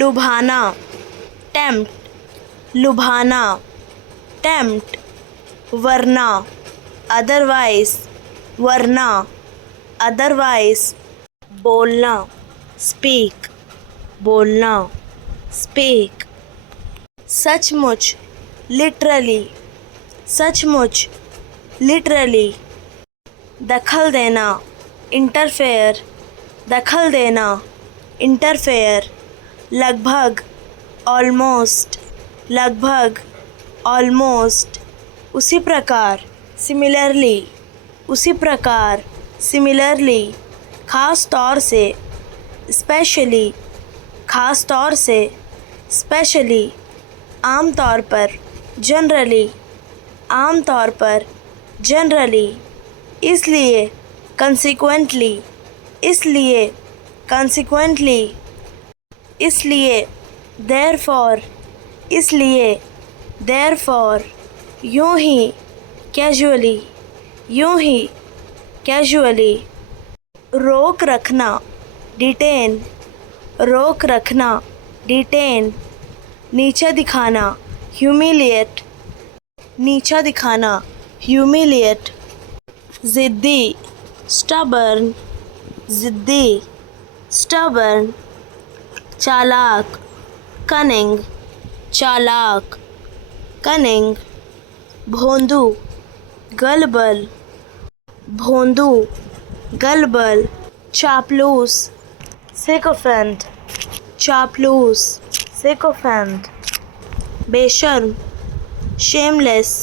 लुभाना, tempt, लुभाना, tempt, वरना, otherwise, वरना, otherwise, बोलना, स्पीक, बोलना, स्पीक, सचमुच, लिटरली, सचमुच, लिटरली, दखल देना, इंटरफेयर, दखल देना, इंटरफेयर, लगभग, ऑलमोस्ट, लगभग, ऑलमोस्ट, उसी प्रकार, सिमिलरली, उसी प्रकार, सिमिलरली, खास तौर से, स्पेशली, खास तौर से, स्पेशली, आम तौर पर, जनरली, आम तौर पर, जनरली, इसलिए, कंसिक्वेंटली, इसलिए, कंसिक्वेंटली, इसलिए, देयरफॉर, इसलिए, देयरफॉर, यूं ही, कैजुअली, यूं ही, कैजुअली, रोक रखना, डिटेन, रोक रखना, डिटेन, नीचा दिखाना, ह्यूमिलिएट, नीचा दिखाना, ह्यूमिलिएट, ज़िद्दी, स्टबर्न, ज़िद्दी, स्टबर्न, चालाक, कनिंग, चालाक, कनिंग, भोंदू, गलबल, भोंदू, गलबल, चापलूस, सिकोफेंट, चापलूस, सिकोफेंट, बेशर्म, शेमलेस,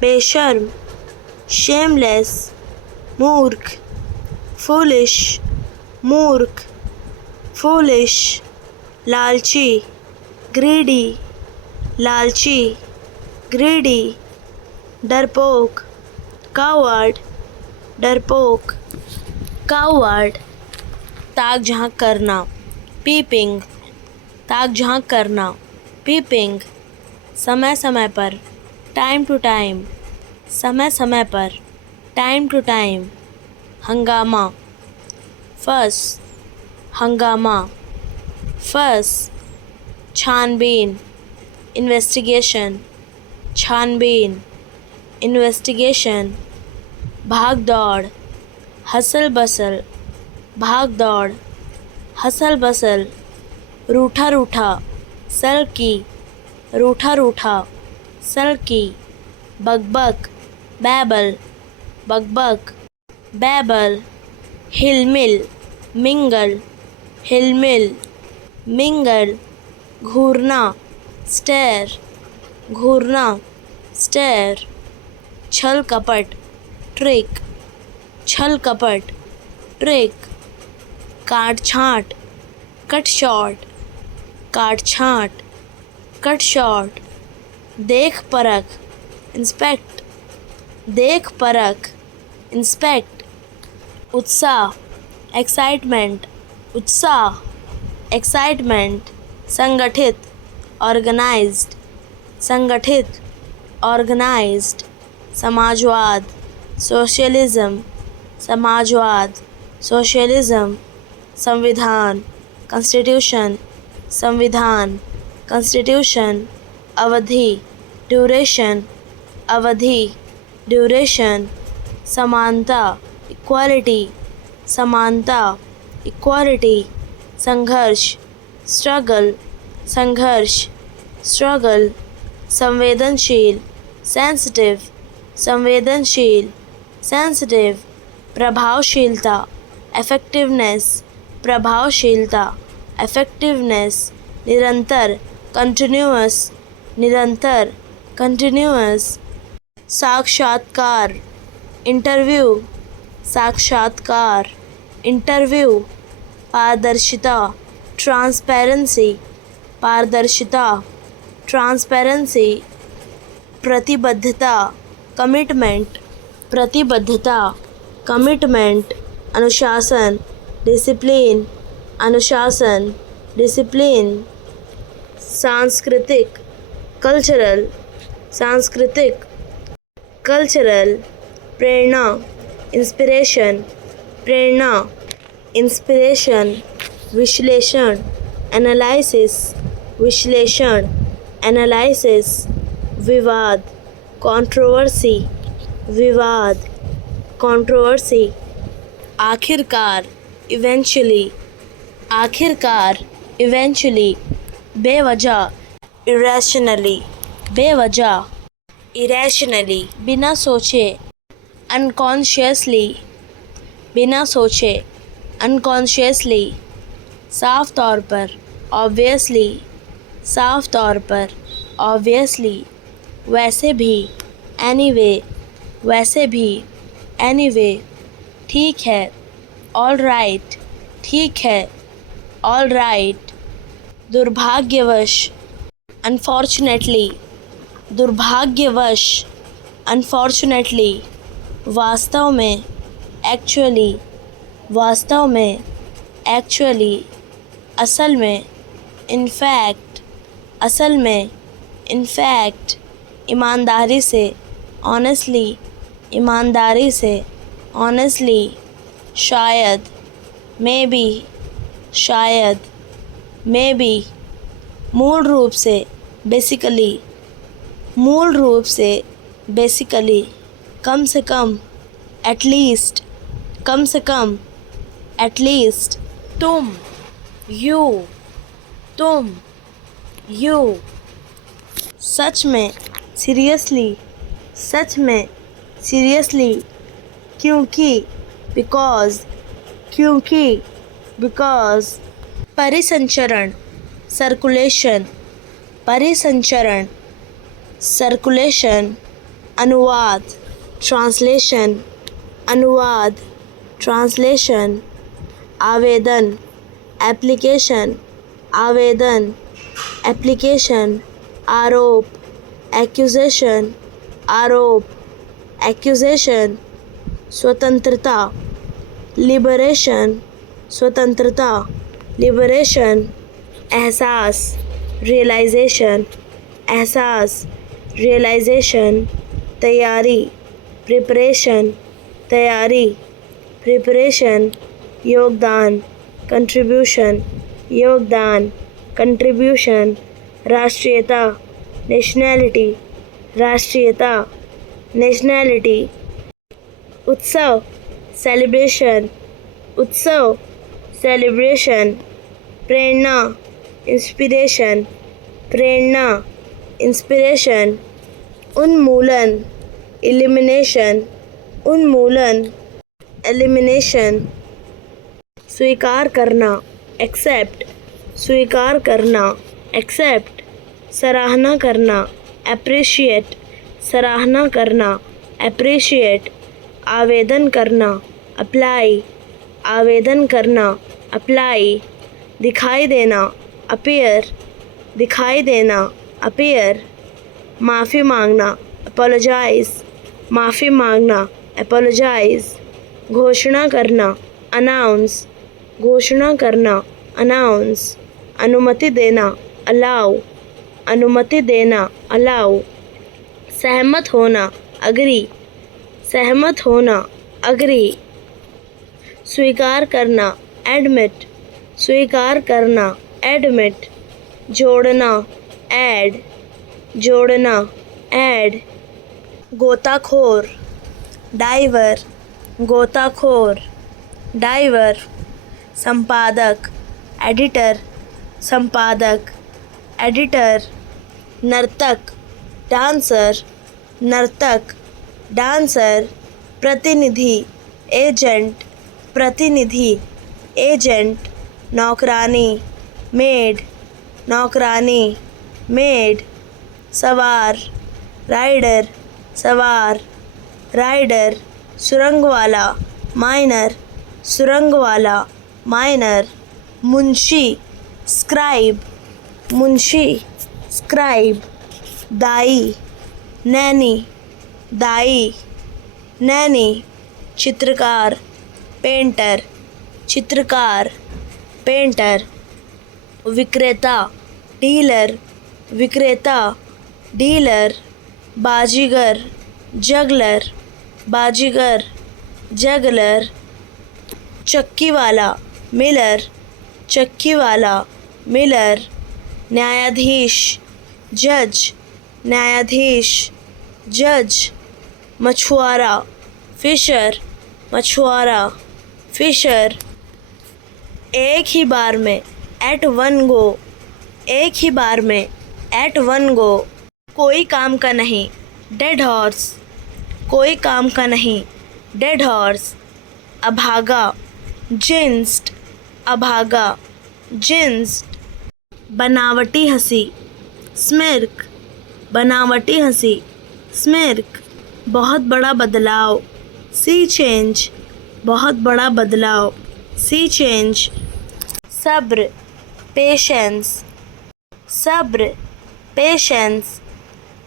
बेशर्म, शेमलेस, मूर्ख, फूलिश, मूर्ख, फूलिश, लालची, ग्रीडी, लालची, ग्रीडी, डरपोक, कावर्ड, डरपोक, कावर्ड, ताक झांक करना, पीपिंग, ताक झांक करना, पीपिंग, समय समय पर, टाइम टू टाइम, समय समय पर, टाइम टू टाइम, हंगामा, फस, हंगामा, फस, छानबीन, इन्वेस्टिगेशन, छानबीन, इन्वेस्टिगेशन, भाग दौड़, हसल बसल, भाग दौड़, हसल बसल, रूठा रूठा, सल्की, रूठा रूठा, सल्की, बकबक, बैबल, बकबक, बैबल, हिलमिल, मिंगल, हिलमिल, मिंगल, घूरना, स्टेयर, घूरना, स्टेयर, छल कपट, ट्रिक, छल कपट, ट्रिक, काट छाँट, कट शॉट, काट छाँट, कट शॉट, देख परख, इंस्पेक्ट, देख परख, इंस्पेक्ट, उत्साह, एक्साइटमेंट, उत्साह, एक्साइटमेंट, संगठित, ऑर्गेनाइज्ड, संगठित, ऑर्गेनाइज्ड, समाजवाद, सोशलिज्म, समाजवाद, सोशलिज्म, संविधान, कॉन्स्टिट्यूशन, संविधान, कॉन्स्टिट्यूशन, अवधि, ड्यूरेशन, अवधि, ड्यूरेशन, समानता, इक्वालिटी, समानता, इक्वालिटी, संघर्ष, स्ट्रगल, संघर्ष, स्ट्रगल, संवेदनशील, सेंसिटिव, संवेदनशील, सेंसिटिव, प्रभावशीलता, इफेक्टिवनेस, प्रभावशीलता, इफेक्टिवनेस, निरंतर, कंटिन्यूअस, निरंतर, कंटिन्यूअस, साक्षात्कार, इंटरव्यू, साक्षात्कार, इंटरव्यू, पारदर्शिता, ट्रांसपेरेंसी, पारदर्शिता, ट्रांसपेरेंसी, प्रतिबद्धता, कमिटमेंट, प्रतिबद्धता, कमिटमेंट, अनुशासन, डिसिप्लिन, अनुशासन, डिसिप्लिन, सांस्कृतिक, कल्चरल, सांस्कृतिक, कल्चरल, प्रेरणा, इंस्पिरेशन, प्रेरणा, इंस्पिरेशन, विश्लेषण, एनालिसिस विश्लेषण, एनालिसिस विवाद, कंट्रोवर्सी विवाद, कंट्रोवर्सी, आखिरकार इवेंचुअली, आखिरकार इवेंचुअली, बेवजह इरेशनली, बेवजह इरेशनली, बिना सोचे अनकॉन्शियसली, बिना सोचे अनकॉन्शियसली, साफ तौर पर ऑब्वियसली, साफ तौर पर ऑब्वियसली, वैसे भी एनीवे, वैसे भी एनीवे, ठीक है ऑल राइट, ठीक है ऑल राइट, दुर्भाग्यवश अनफॉर्चुनेटली, दुर्भाग्यवश अनफॉर्चुनेटली, वास्तव में एक्चुअली, वास्तव में एक्चुअली, असल में इनफैक्ट, असल में इनफैक्ट, ईमानदारी से ऑनेस्टली, ईमानदारी से ऑनेस्टली, शायद मे बी, शायद मे बी, मूल रूप से बेसिकली, मूल रूप से बेसिकली, कम से कम एटलीस्ट, कम से कम एटलीस्ट, तुम यू, तुम यू, सच में सीरियसली, सच में सीरियसली, क्योंकि बिकॉज, क्योंकि बिकॉज, परिसंचरण सर्कुलेशन, परिसंचरण सर्कुलेशन, अनुवाद ट्रांसलेशन, अनुवाद ट्रांसलेशन, आवेदन एप्लीकेशन, आवेदन एप्लीकेशन, आरोप एक्यूजेशन, आरोप एक्यूजेशन, स्वतंत्रता लिबरेशन, स्वतंत्रता लिबरेशन, एहसास रियलाइजेशन, एहसास रियलाइजेशन, तैयारी प्रिपरेशन, तैयारी प्रिपरेशन, योगदान कंट्रीब्यूशन, योगदान कंट्रीब्यूशन, राष्ट्रीयता नेशनैलिटी, राष्ट्रीयता नेशनैलिटी, उत्सव सेलिब्रेशन, उत्सव सेलिब्रेशन, प्रेरणा इंस्पिरेशन, प्रेरणा इंस्पिरेशन, उन्मूलन एलिमिनेशन, उन्मूलन एलिमिनेशन, स्वीकार करना एक्सेप्ट, स्वीकार करना एक्सेप्ट, सराहना करना अप्रिशिएट, सराहना करना अप्रिशिएट, आवेदन करना अप्लाई, आवेदन करना अप्लाई, दिखाई देना अपीयर, दिखाई देना अपीयर, माफ़ी मांगना अपोलोजाइज, माफ़ी मांगना अपोलोजाइज, घोषणा करना अनाउंस, घोषणा करना अनाउंस, अनुमति देना अलाउ, अनुमति देना अलाउ, सहमत होना अग्री, सहमत होना अग्री, स्वीकार करना एडमिट, स्वीकार करना एडमिट, जोड़ना ऐड, जोड़ना ऐड, गोताखोर डाइवर, गोताखोर डाइवर, संपादक एडिटर, संपादक एडिटर, नर्तक डांसर, नर्तक डांसर, प्रतिनिधि एजेंट, प्रतिनिधि एजेंट, नौकरानी मेड, नौकरानी मेड, सवार राइडर, सवार राइडर, सुरंग वाला माइनर, सुरंग वाला माइनर, मुंशी स्क्राइब, मुंशी स्क्राइब, दाई नैनी, दाई नैनी, चित्रकार पेंटर, चित्रकार पेंटर, विक्रेता डीलर, विक्रेता डीलर, बाजीगर जगलर, बाजीगर जगलर, चक्की वाला मिलर, चक्की वाला मिलर, न्यायाधीश, जज, न्यायाधीश, जज, मछुआरा, फिशर, मछुआरा, फिशर, एक ही बार में, एट वन गो, एक ही बार में, एट वन गो, कोई काम का नहीं, डेड हॉर्स, कोई काम का नहीं, डेड हॉर्स, अभागा, जिंस्ड, अभागा, जिंस्ड, बनावटी हंसी, स्मिर्क, बनावटी हंसी, स्मिर्क, बहुत बड़ा बदलाव, सी चेंज, बहुत बड़ा बदलाव, सी चेंज, सब्र, पेशेंस, सब्र, पेशेंस,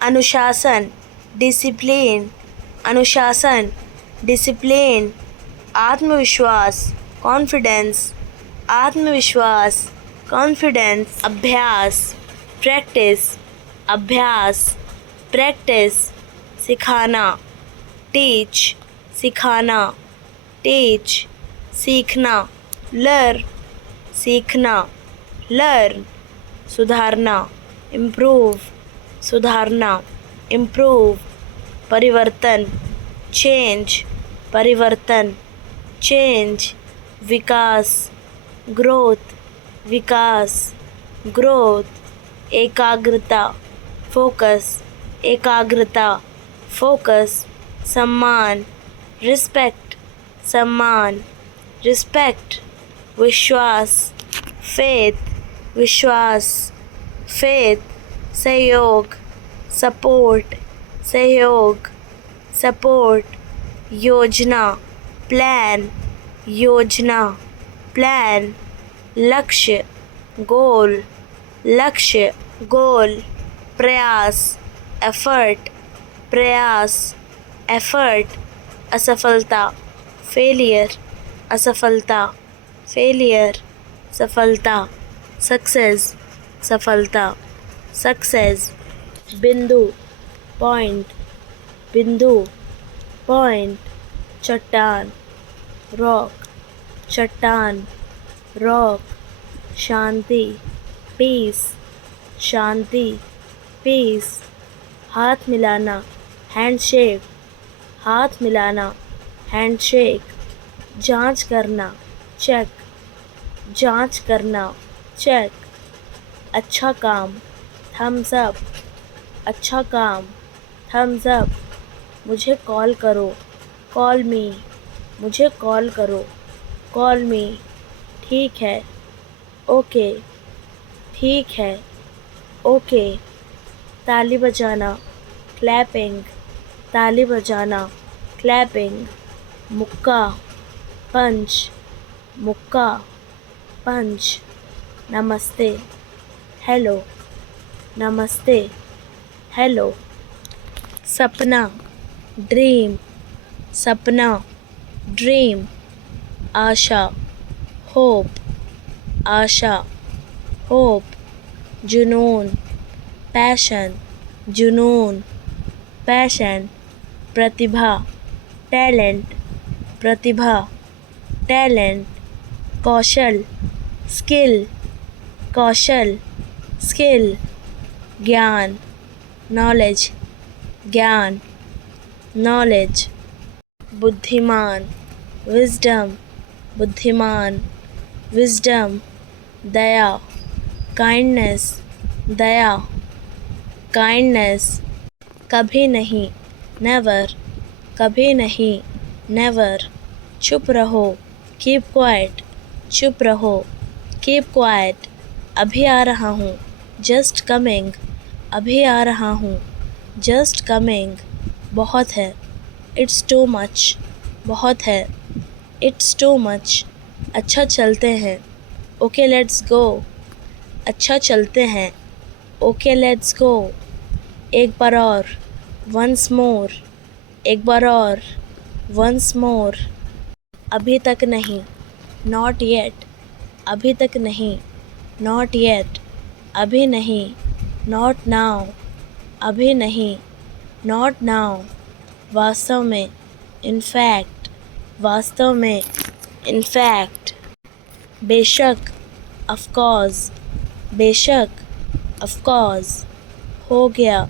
अनुशासन, डिसिप्लिन, अनुशासन, डिसिप्लिन, आत्मविश्वास, कॉन्फिडेंस, आत्मविश्वास, कॉन्फिडेंस, अभ्यास, प्रैक्टिस, अभ्यास, प्रैक्टिस, सिखाना, टीच, सिखाना, टीच, सीखना, लर्न, सीखना, लर्न, सुधारना, इम्प्रूव, सुधारना, इम्प्रूव, परिवर्तन, चेंज, परिवर्तन, चेंज, विकास, ग्रोथ, विकास, ग्रोथ, एकाग्रता, फोकस, एकाग्रता, फोकस, सम्मान, रिस्पेक्ट, सम्मान, रिस्पेक्ट, विश्वास, फेथ, विश्वास, फेथ, सहयोग, सपोर्ट, सहयोग, सपोर्ट, योजना, प्लान, योजना, प्लान, लक्ष्य, गोल, लक्ष्य, गोल, प्रयास, एफर्ट, प्रयास, एफर्ट, असफलता, फेलियर, असफलता, फेलियर, सफलता, सक्सेस, सफलता, सक्सेस, बिंदु, पॉइंट, बिंदु, पॉइंट, चट्टान, रॉक, चट्टान, रॉक, शांति, पीस, शांति, पीस, हाथ मिलाना, हैंडशेक, हाथ मिलाना, हैंडशेक, जांच करना, चेक, जांच करना, चेक, अच्छा काम, थम्स अप, अच्छा काम, थम्स अप, मुझे कॉल करो, कॉल मी, मुझे कॉल करो, कॉल मी, ठीक है, ओके, ठीक है, ओके, ताली बजाना, क्लैपिंग, ताली बजाना, क्लैपिंग, मुक्का, पंच, मुक्का, पंच, नमस्ते, हेलो, नमस्ते, हेलो, सपना, ड्रीम, सपना, ड्रीम, आशा, होप, आशा, होप, जुनून, पैशन, जुनून, पैशन, प्रतिभा, टैलेंट, प्रतिभा, टैलेंट, कौशल, स्किल, कौशल, स्किल, ज्ञान, नॉलेज, ज्ञान, नॉलेज, बुद्धिमान, विजडम, बुद्धिमान, विजडम, दया, काइंडनेस, दया, काइंडनेस, कभी नहीं, नेवर, कभी नहीं, नेवर, चुप रहो, कीप क्वाइट, चुप रहो, कीप क्वाइट, अभी आ रहा हूँ, जस्ट कमिंग, अभी आ रहा हूँ, जस्ट कमिंग, बहुत है, इट्स टू मच, बहुत है, इट्स टू मच, अच्छा चलते हैं, ओके लेट्स गो, अच्छा चलते हैं, ओके लेट्स गो, एक बार और, वंस मोर, एक बार और, वंस मोर, अभी तक नहीं, नॉट येट, अभी तक नहीं, नॉट येट, अभी नहीं, नॉट नाउ, अभी नहीं, नॉट नाउ, वास्तव में, इन फैक्ट, वास्तव में, इन फैक्ट, बेशक, ऑफ कोर्स, बेशक, of course, हो गया,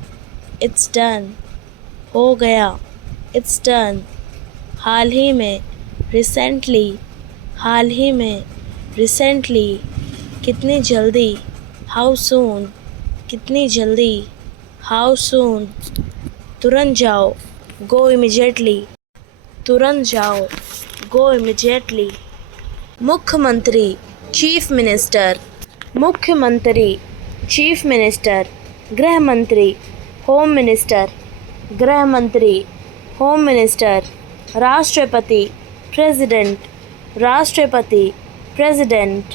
it's done, हो गया, it's done, हाल ही में, recently, हाल ही में, recently, कितनी जल्दी, how soon, कितनी जल्दी, how soon, तुरंत जाओ, go immediately, तुरंत जाओ, go immediately, मुख्यमंत्री, चीफ मिनिस्टर, मुख्यमंत्री, चीफ मिनिस्टर, गृह मंत्री, होम मिनिस्टर, गृह मंत्री, होम मिनिस्टर, राष्ट्रपति, प्रेसिडेंट, राष्ट्रपति, प्रेसिडेंट,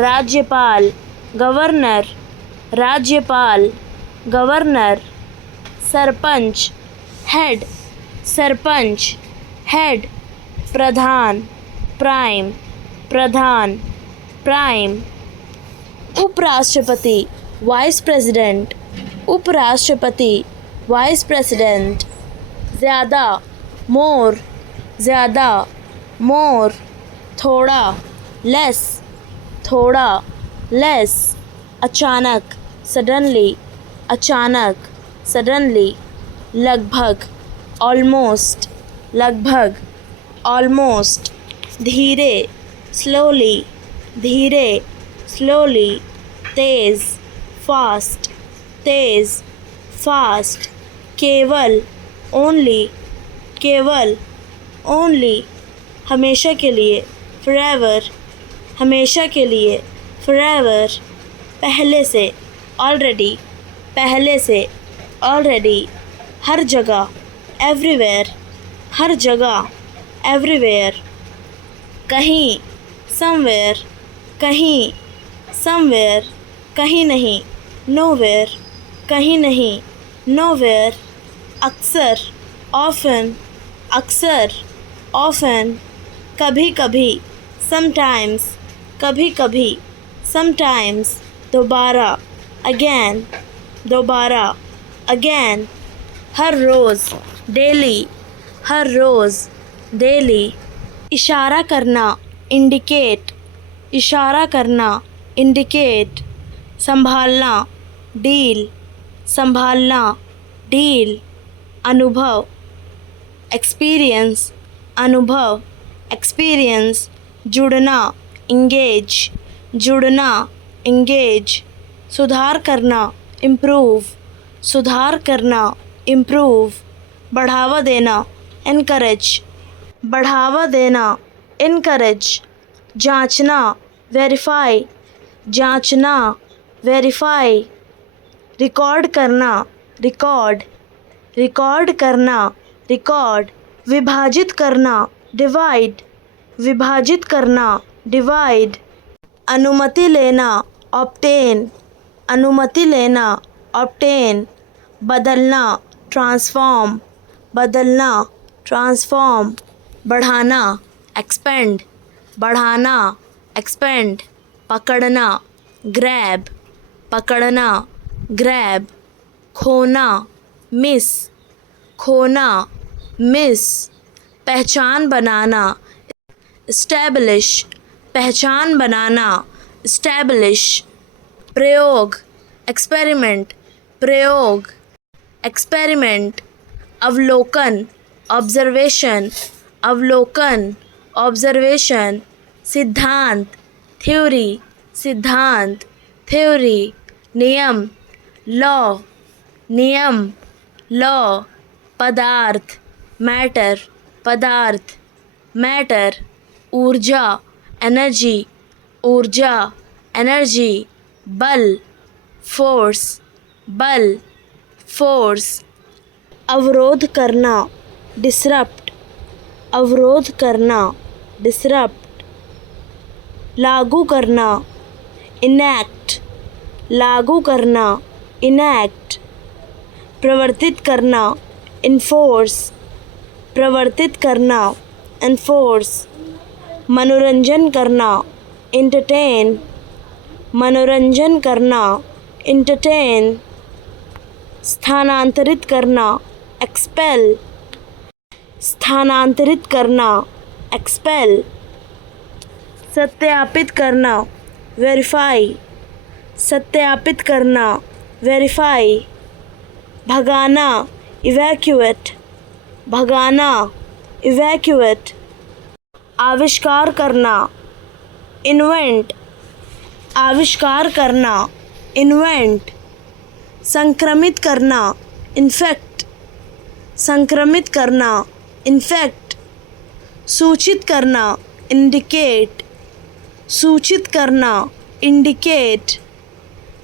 राज्यपाल, गवर्नर, राज्यपाल, गवर्नर, सरपंच, हेड, सरपंच, हेड, प्रधान, प्राइम, प्रधान, प्राइम, उपराष्ट्रपति, वाइस प्रेसिडेंट, उपराष्ट्रपति, वाइस प्रेसिडेंट, ज़्यादा, मोर, ज़्यादा, मोर, थोड़ा, लेस, थोड़ा, लेस, अचानक, सडनली, अचानक, सडनली, लगभग, ऑलमोस्ट, लगभग, ऑलमोस्ट, धीरे, स्लोली, धीरे, स्लोली, तेज़, फास्ट, तेज़, फास्ट, केवल, ओनली, केवल, ओनली, हमेशा के लिए, forever, हमेशा के लिए, forever, पहले से, already, पहले से, already, हर जगह, everywhere, हर जगह, everywhere, कहीं, somewhere, कहीं, somewhere, कहीं नहीं, nowhere, कहीं नहीं, nowhere, अक्सर, often, अक्सर, often, कभी कभी, sometimes, कभी कभी, sometimes, दोबारा, again, दोबारा, again, हर रोज़, daily, हर रोज़, daily, इशारा करना, indicate, इशारा करना, indicate, संभालना, डील, संभालना, डील, अनुभव, एक्सपीरियंस, अनुभव, एक्सपीरियंस, जुड़ना, engage, जुड़ना, engage, सुधार करना, improve, सुधार करना, improve, बढ़ावा देना, encourage, बढ़ावा देना, encourage, जांचना, verify, जांचना, verify, रिकॉर्ड करना, रिकॉर्ड, रिकॉर्ड करना, रिकॉर्ड, विभाजित करना, डिवाइड, विभाजित करना, डिवाइड, अनुमति लेना, ऑब्टेन, अनुमति लेना, ऑब्टेन, बदलना, ट्रांसफॉर्म, बदलना, ट्रांसफॉर्म, बढ़ाना, एक्सपेंड, बढ़ाना, एक्सपेंड, पकड़ना, ग्रैब, पकड़ना, ग्रैब, खोना, मिस, खोना, मिस, पहचान बनाना, एस्टैब्लिश, पहचान बनाना, एस्टैब्लिश, प्रयोग, एक्सपेरिमेंट, प्रयोग, एक्सपेरिमेंट, अवलोकन, ऑब्जर्वेशन, अवलोकन, ऑब्जर्वेशन, सिद्धांत, थ्योरी, सिद्धांत, थ्योरी, नियम, लॉ, नियम, लॉ, पदार्थ, मैटर, पदार्थ, मैटर, ऊर्जा, एनर्जी, ऊर्जा, एनर्जी, बल, फोर्स, बल, फोर्स, अवरोध करना, डिसरप्ट, अवरोध करना, डिसरप्ट, लागू करना, इनैक्ट, लागू करना, इनैक्ट, प्रवर्तित करना, इन्फोर्स, प्रवर्तित करना, इन्फोर्स, मनोरंजन करना, इंटरटेन, मनोरंजन करना, इंटरटेन, स्थानांतरित करना, एक्सपेल, स्थानांतरित करना, एक्सपेल, सत्यापित करना, वेरीफाई, सत्यापित करना, वेरीफाई। भगाना, इवैक्यूएट, भगाना, इवैक्यूएट। आविष्कार करना, इन्वेंट, आविष्कार करना, इन्वेंट। संक्रमित करना, इन्फेक्ट, संक्रमित करना, इन्फेक्ट। सूचित करना, इंडिकेट, सूचित करना, इंडिकेट।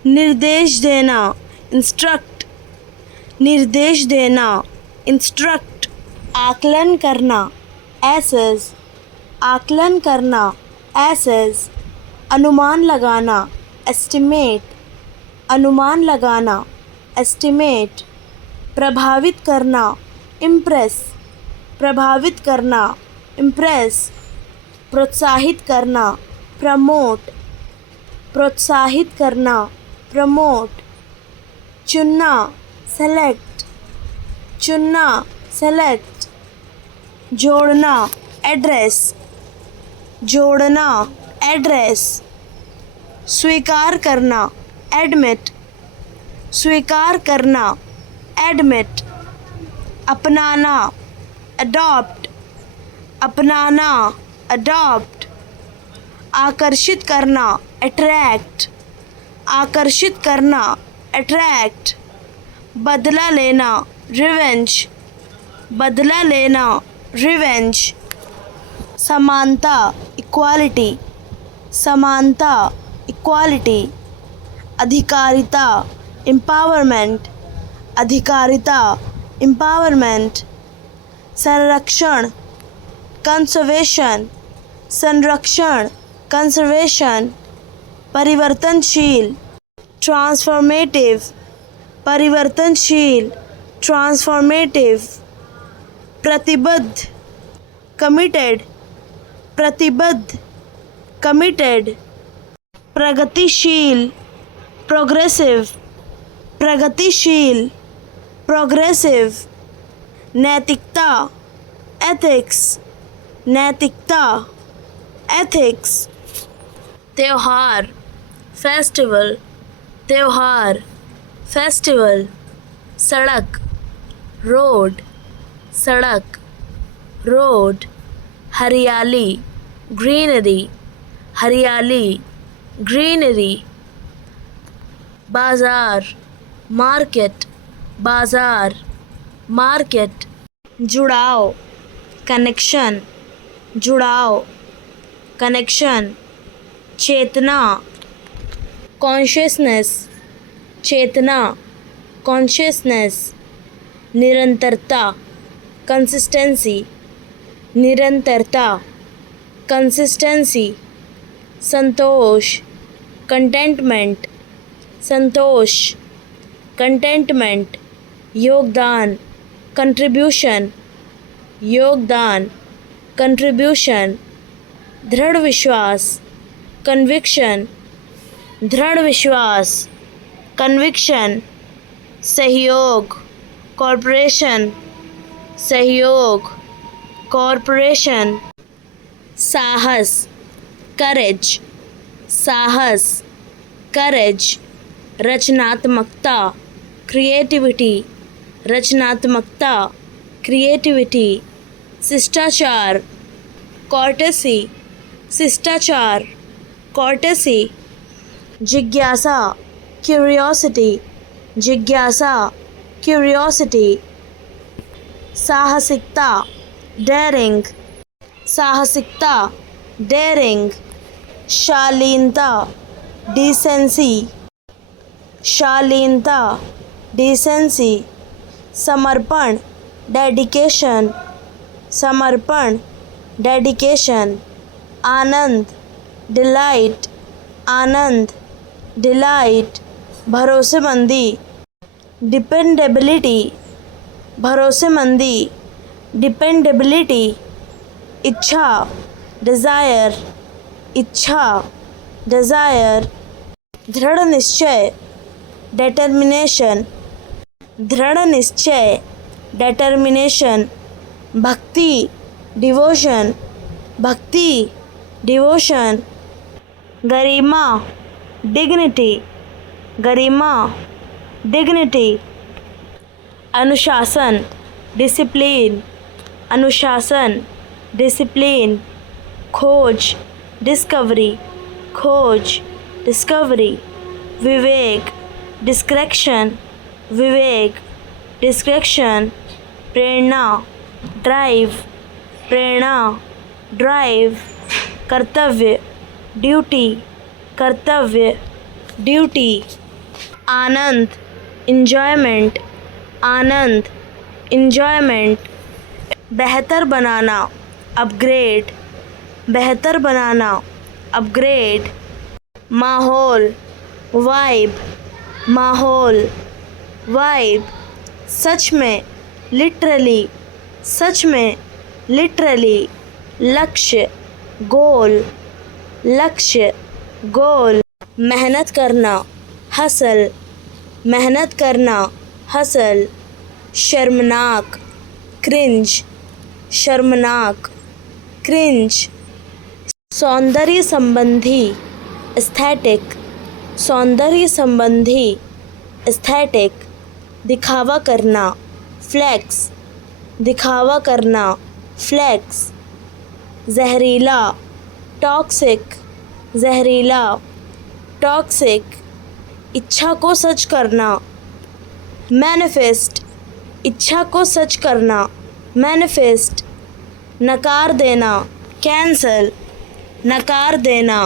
निर्देश देना, इंस्ट्रक्ट, निर्देश देना, इंस्ट्रक्ट। आकलन करना, एसेस, आकलन करना, एसेस। अनुमान लगाना, एस्टिमेट, अनुमान लगाना, एस्टिमेट। प्रभावित करना, इम्प्रेस, प्रभावित करना, इम्प्रेस। प्रोत्साहित करना, प्रमोट, प्रोत्साहित करना, प्रमोट। चुनना, सेलेक्ट, चुनना, सेलेक्ट। जोड़ना, एड्रेस, जोड़ना, एड्रेस। स्वीकार करना, एडमिट, स्वीकार करना, एडमिट। अपनाना, अडॉप्ट, अपनाना, अडॉप्ट। आकर्षित करना, अट्रैक्ट, आकर्षित करना, अट्रैक्ट। बदला लेना, रिवेंज, बदला लेना, रिवेंज। समानता, इक्वालिटी, समानता, इक्वालिटी। अधिकारिता, एम्पावरमेंट, अधिकारिता, एम्पावरमेंट। संरक्षण, कंजर्वेशन, संरक्षण, कंजर्वेशन। परिवर्तनशील, ट्रांसफॉर्मेटिव, परिवर्तनशील, ट्रांसफॉर्मेटिव। प्रतिबद्ध, कमिटेड, प्रतिबद्ध, कमिटेड। प्रगतिशील, प्रोग्रेसिव, प्रगतिशील, प्रोग्रेसिव। नैतिकता, एथिक्स, नैतिकता, एथिक्स। त्योहार, फेस्टिवल, त्योहार, फेस्टिवल। सड़क, रोड, सड़क, रोड। हरियाली, ग्रीनरी, हरियाली, ग्रीनरी। बाज़ार, मार्केट, बाज़ार, मार्केट। जुड़ाव, कनेक्शन, जुड़ाव, कनेक्शन। चेतना, कॉन्शियसनेस, चेतना, कॉन्शियसनेस। निरंतरता, कंसिस्टेंसी, निरंतरता, कंसिस्टेंसी। संतोष, कंटेंटमेंट, संतोष, कंटेंटमेंट। योगदान, कंट्रीब्यूशन, योगदान, कंट्रीब्यूशन। दृढ़ विश्वास, कन्विक्शन, दृढ़ विश्वास, कन्विक्शन। सहयोग, कॉरपोरेशन, सहयोग, कॉरपोरेशन। साहस, करेज, साहस, करेज। रचनात्मकता, क्रिएटिविटी, रचनात्मकता, क्रिएटिविटी। शिष्टाचार, कॉर्टेसी, शिष्टाचार, कॉर्टेसी। जिज्ञासा, क्यूरियोसिटी, जिज्ञासा, क्यूरियोसिटी। साहसिकता, डेयरिंग, साहसिकता, डेयरिंग। शालीनता, डिसेंसी, शालीनता, डिसेंसी। समर्पण, डेडिकेशन, समर्पण, डेडिकेशन। आनंद, डिलाइट, आनंद, डिलाइट। भरोसेमंदी, डिपेंडेबिलिटी, भरोसेमंदी, डिपेंडेबिलिटी। इच्छा, डिज़ायर, इच्छा, डिज़ायर। दृढ़ निश्चय, डेटर्मिनेशन, दृढ़ निश्चय, डेटर्मिनेशन। भक्ति, डिवोशन, भक्ति, डिवोशन। गरिमा, डिग्निटी, गरिमा, डिग्निटी, अनुशासन, डिसिप्लिन, अनुशासन, डिसिप्लिन, खोज, डिस्कवरी, खोज, डिस्कवरी, विवेक, डिस्क्रेशन, विवेक, डिस्क्रेशन, प्रेरणा, ड्राइव, प्रेरणा, ड्राइव, कर्तव्य, ड्यूटी, कर्तव्य, ड्यूटी, आनंद, इंजॉयमेंट, आनंद, इंजॉयमेंट, बेहतर बनाना, अपग्रेड, बेहतर बनाना, अपग्रेड, माहौल, वाइब, माहौल, वाइब, सच में, लिटरली, सच में, लिटरली, लक्ष्य, गोल, लक्ष्य, गोल, मेहनत करना, हसल, मेहनत करना, हसल, शर्मनाक, क्रिंज, शर्मनाक, क्रिंज, सौंदर्य संबंधी, एस्थेटिक, सौंदर्य संबंधी, एस्थेटिक, दिखावा करना, फ्लेक्स, दिखावा करना, फ्लेक्स, जहरीला, टॉक्सिक, जहरीला, टॉक्सिक, इच्छा को सच करना, मैनिफेस्ट, इच्छा को सच करना, मैनिफेस्ट, नकार देना, कैंसल, नकार देना,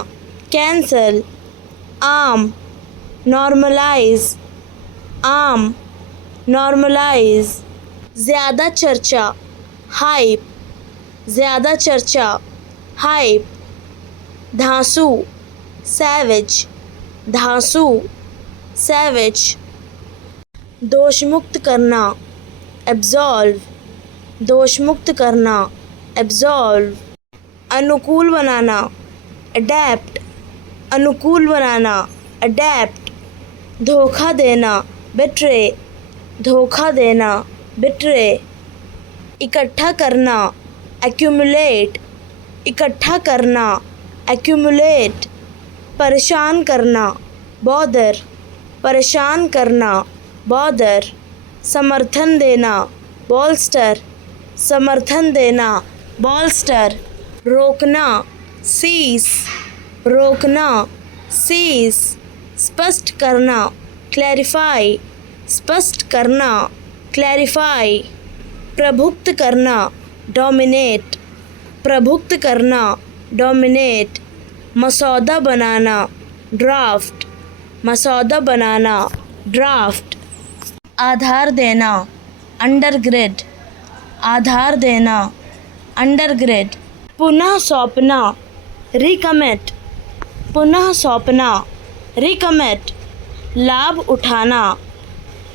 कैंसल, आम, नॉर्मलाइज, आम, नॉर्मलाइज, ज़्यादा चर्चा, हाइप, ज़्यादा चर्चा, हाइप, धांसू, सैवेज, धांसू, सैवेज, दोषमुक्त करना, एब्जॉल्व, दोषमुक्त करना, एब्जॉल्व, अनुकूल बनाना, अडेप्ट, अनुकूल बनाना, अडेप्ट, धोखा देना, बिट्रे, धोखा देना, बिट्रे, इकट्ठा करना, एक्यूमुलेट, इकट्ठा करना, एक्यूमुलेट, परेशान करना, बॉदर, परेशान करना, बॉदर, समर्थन देना, बॉल्स्टर, समर्थन देना, बॉल्स्टर, रोकना, सीज, रोकना, सीज, स्पष्ट करना, क्लैरिफाई, स्पष्ट करना, क्लैरिफाई, प्रभुत्व करना, डोमिनेट, प्रभुत्व करना, डोमिनेट, मसौदा बनाना, ड्राफ्ट, मसौदा बनाना, ड्राफ्ट, आधार देना, अंडरग्रिड, आधार देना, अंडरग्रिड, पुनः सौंपना, रिकमिट, पुनः सौंपना, रिकमिट, लाभ उठाना,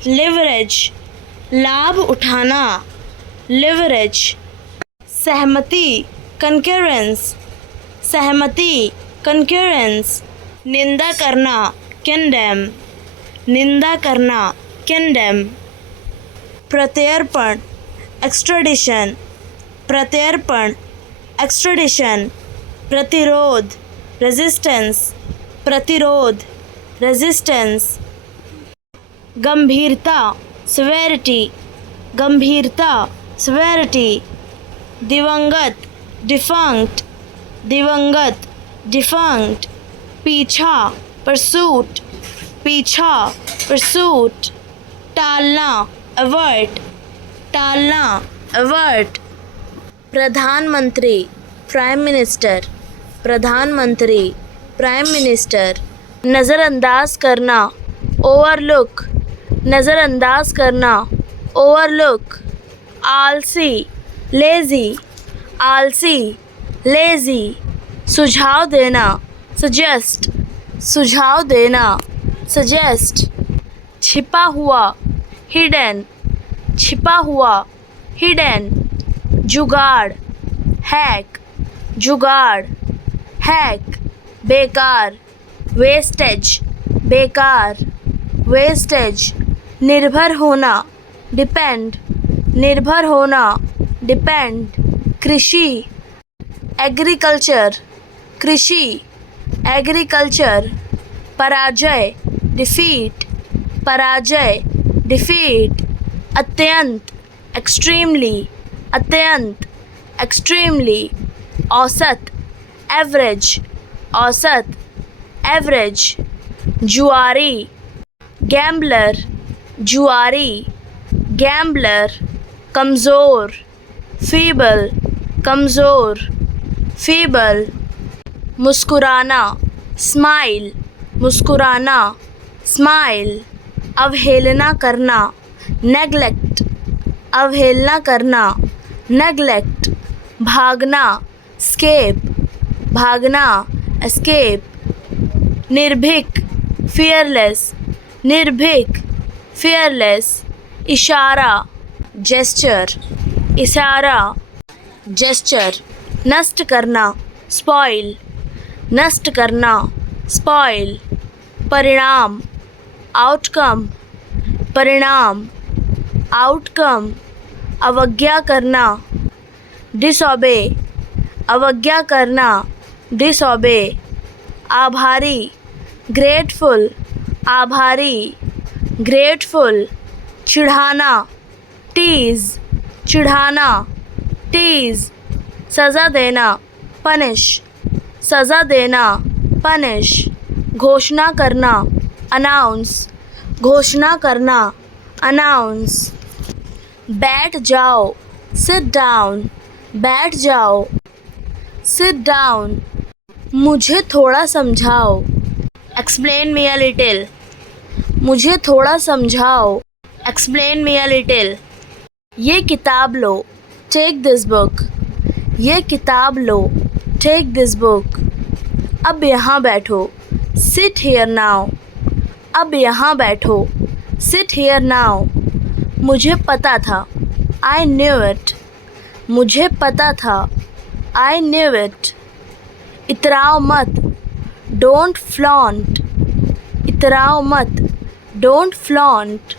लिवरेज, लाभ उठाना, लिवरेज, सहमति, कंकरेंस, सहमति, कंकरेंस, निंदा करना, कंडेम, निंदा करना, कंडेम, प्रत्यर्पण, एक्स्ट्रेडिशन, प्रत्यर्पण, एक्स्ट्रेडिशन, प्रतिरोध, रेजिस्टेंस, प्रतिरोध, रेजिस्टेंस, गंभीरता, सिवेरिटी, गंभीरता, सिवेरिटी, दिवंगत, डिफंक्ट, दिवंगत, डिफंक्ट, पीछा, परसूट, पीछा, परसूट, टालना, अवर्ट, टालना, अवर्ट, प्रधानमंत्री, प्राइम मिनिस्टर, प्रधानमंत्री, प्राइम मिनिस्टर, नज़रअंदाज करना, ओवरलुक, नज़रअंदाज करना, ओवरलुक, आलसी, लेज़ी, आलसी, लेज़ी, सुझाव देना, सजेस्ट, सुझाव देना, सजेस्ट, छिपा हुआ, हिडन, छिपा हुआ, हिडन, जुगाड़, हैक, जुगाड़, हैक, बेकार, वेस्टेज, बेकार, वेस्टेज, निर्भर होना, डिपेंड, निर्भर होना, डिपेंड, कृषि, एग्रीकल्चर, कृषि, एग्रीकल्चर, पराजय, डिफीट, पराजय, डिफीट, अत्यंत, एक्सट्रीमली, अत्यंत, एक्सट्रीमली, औसत, एवरेज, औसत, एवरेज, जुआरी, गैम्बलर, जुआरी, गैम्बलर, कमज़ोर, फीबल, कमज़ोर, फीबल, मुस्कुराना, स्माइल, मुस्कुराना, स्माइल, अवहेलना करना, नेगलेक्ट, अवहेलना करना, नेगलेक्ट, भागना, स्केप, भागना, एस्केप, निर्भीक, फियरलेस, निर्भीक, फियरलेस, इशारा, जेस्चर, इशारा, जेस्चर, नष्ट करना, स्पॉइल, नष्ट करना, स्पॉइल, परिणाम, आउटकम, परिणाम, आउटकम, अवज्ञा करना, डिसओबे, अवज्ञा करना, डिसओबे, आभारी, ग्रेटफुल, आभारी, ग्रेटफुल, चिढ़ाना, टीज, चिढ़ाना, टीज, सज़ा देना, पनिश, सज़ा देना, पनिश, घोषणा करना, अनाउंस, घोषणा करना, अनाउंस, बैठ जाओ, सिट डाउन, बैठ जाओ, सिट डाउन, मुझे थोड़ा समझाओ, एक्सप्लेन मी अ लिटिल, मुझे थोड़ा समझाओ, एक्सप्लेन मी अ लिटिल, ये किताब लो, टेक दिस बुक, ये किताब लो, टेक दिस बुक, अब यहाँ बैठो, सिट हियर नाउ, अब यहाँ बैठो, सिट हियर नाउ, मुझे पता था, आई न्यू इट, मुझे पता था, आई न्यू इट, इतराओ मत, डोंट फ्लॉन्ट, इतराओ मत, डोंट फ्लॉन्ट,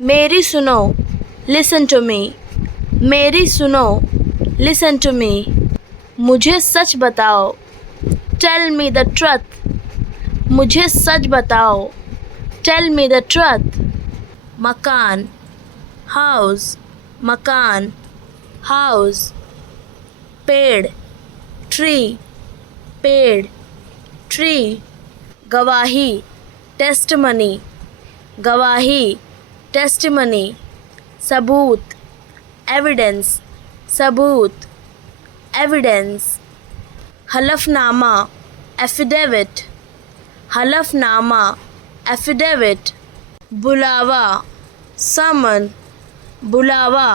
मेरी सुनो, लिसन टू मी, मेरी सुनो, लिसन टू मी, मुझे सच बताओ, टेल मी द ट्रुथ, मुझे सच बताओ, टेल मी द ट्रुथ, मकान, हाउस, मकान, हाउस, पेड़, ट्री, पेड़, ट्री, गवाही, टेस्टमनी, गवाही, टेस्टमनी, सबूत, एविडेंस, सबूत, एविडेंस, हलफनामा, एफिडेविट, हलफनामा, एफिडेविट, बुलावा, समन, बुलावा,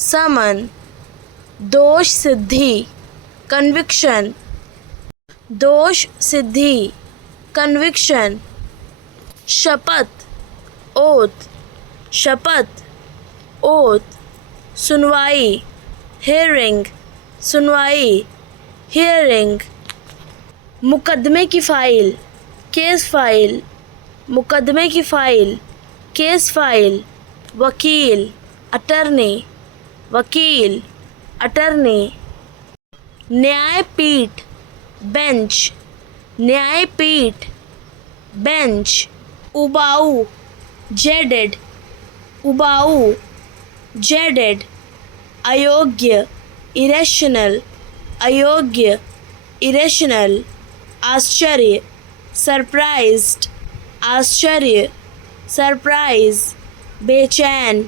समन, दोष सिद्धि, कन्विक्शन, दोष सिद्धि, कन्विक्शन, शपथ, ओथ, शपथ, ओथ, सुनवाई, हियरिंग, सुनवाई, हियरिंग, मुकदमे की फ़ाइल, केस फ़ाइल, मुकदमे की फ़ाइल, केस फ़ाइल, वकील, अटर्नी, वकील, अटर्नी, न्यायपीठ, बेंच, न्यायपीठ, बेंच, उबाऊ, जेडेड, उबाऊ, जेडेड, अयोग्य, इरेशनल, अयोग्य, इरेशनल, आश्चर्य, सरप्राइज्ड, आश्चर्य, सरप्राइज, बेचैन,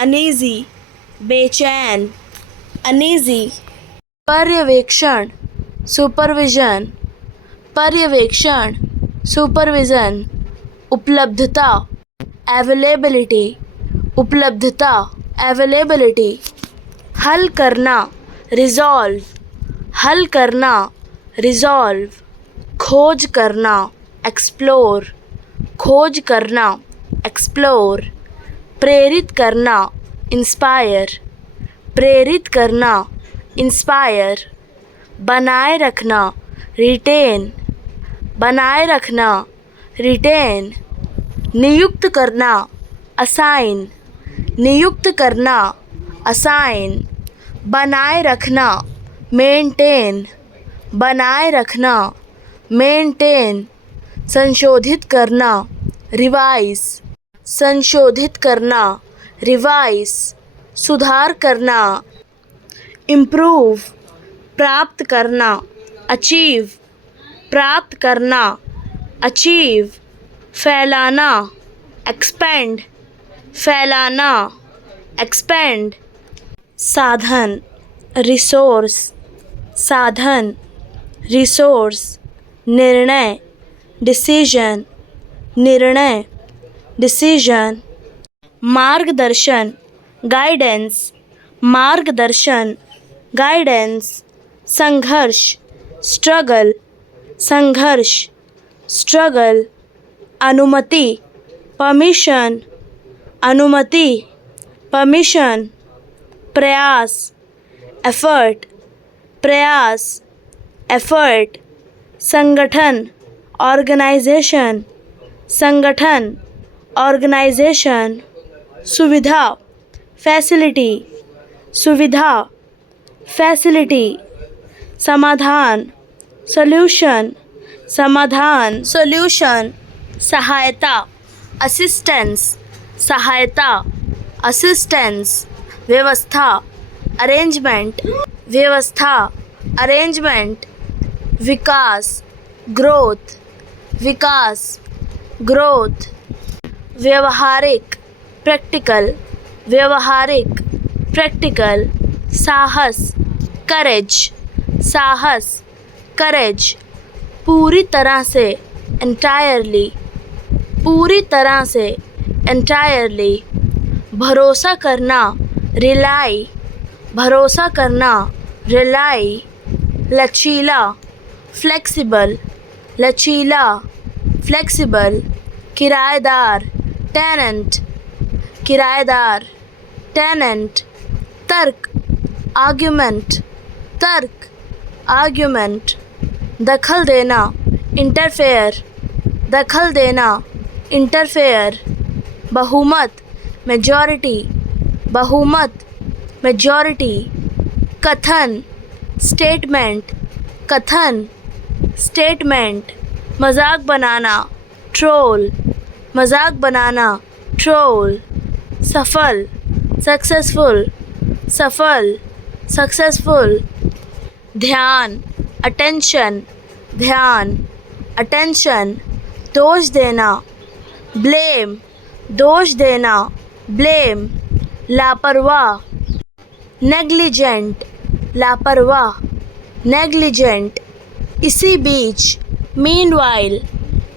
अनीजी, बेचैन, अनीजी, पर्यवेक्षण, सुपरविज़न, पर्यवेक्षण, सुपरविज़न, उपलब्धता, अवेलेबिलिटी, उपलब्धता, अवेलेबिलिटी, हल करना, रिजॉल्व, हल करना, रिजॉल्व, खोज करना, एक्सप्लोर, खोज करना, एक्सप्लोर, प्रेरित करना, इंस्पायर, प्रेरित करना, इंस्पायर, बनाए रखना, रिटेन, बनाए रखना, रिटेन, नियुक्त करना, असाइन, नियुक्त करना, असाइन, बनाए रखना, मेंटेन, बनाए रखना, मेंटेन, संशोधित करना, रिवाइज संशोधित करना, रिवाइज सुधार करना, इम्प्रूव प्राप्त करना, अचीव प्राप्त करना, अचीव फैलाना, एक्सपेंड फैलाना, एक्सपेंड साधन रिसोर्स, साधन रिसोर्स निर्णय डिसीजन, निर्णय डिसीजन मार्गदर्शन गाइडेंस, मार्गदर्शन गाइडेंस संघर्ष स्ट्रगल, संघर्ष स्ट्रगल अनुमति परमिशन, अनुमति परमिशन प्रयास एफर्ट, प्रयास एफर्ट संगठन ऑर्गेनाइजेशन, संगठन ऑर्गेनाइजेशन सुविधा फैसिलिटी, सुविधा फैसिलिटी समाधान सॉल्यूशन, समाधान सॉल्यूशन सहायता असिस्टेंस, सहायता असिस्टेंस व्यवस्था अरेंजमेंट, व्यवस्था अरेंजमेंट विकास ग्रोथ, विकास ग्रोथ व्यवहारिक प्रैक्टिकल, व्यवहारिक प्रैक्टिकल साहस करेज, साहस करेज पूरी तरह से एंटायरली, पूरी तरह से एंटायरली भरोसा करना रिलाई, भरोसा करना रिलाई लचीला फ्लेक्सिबल, लचीला फ्लेक्सिबल किराएदार टेनेंट, किराएदार टेनेंट तर्क आर्ग्यूमेंट, तर्क आर्ग्यूमेंट दखल देना इंटरफेयर, दखल देना इंटरफेयर बहुमत मेजॉरिटी, बहुमत मेजॉरिटी कथन स्टेटमेंट, कथन स्टेटमेंट मजाक बनाना ट्रोल, मजाक बनाना ट्रोल सफल सक्सेसफुल, सफल सक्सेसफुल ध्यान अटेंशन, ध्यान अटेंशन दोष देना ब्लेम, दोष देना ब्लेम लापरवाह नेग्लिजेंट, लापरवाह नेग्लिजेंट इसी बीच मीनवाइल,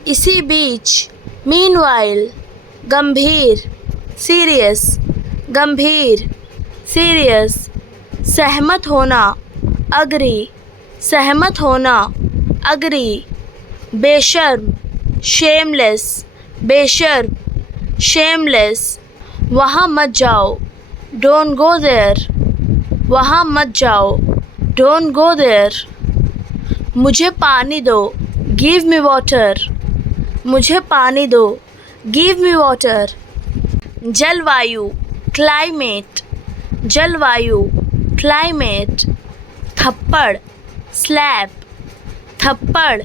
इसी बीच मीनवाइल गंभीर सीरियस, गंभीर सीरियस सहमत होना अग्री, सहमत होना अग्री बेशर्म शेमलेस, बेशर्म शेमलेस वहाँ मत जाओ डोंट गो देयर, वहाँ मत जाओ डोंट गो देयर मुझे पानी दो गिव मी वाटर, मुझे पानी दो गिव मी वाटर जलवायु क्लाइमेट, जलवायु क्लाइमेट थप्पड़ स्लैप, थप्पड़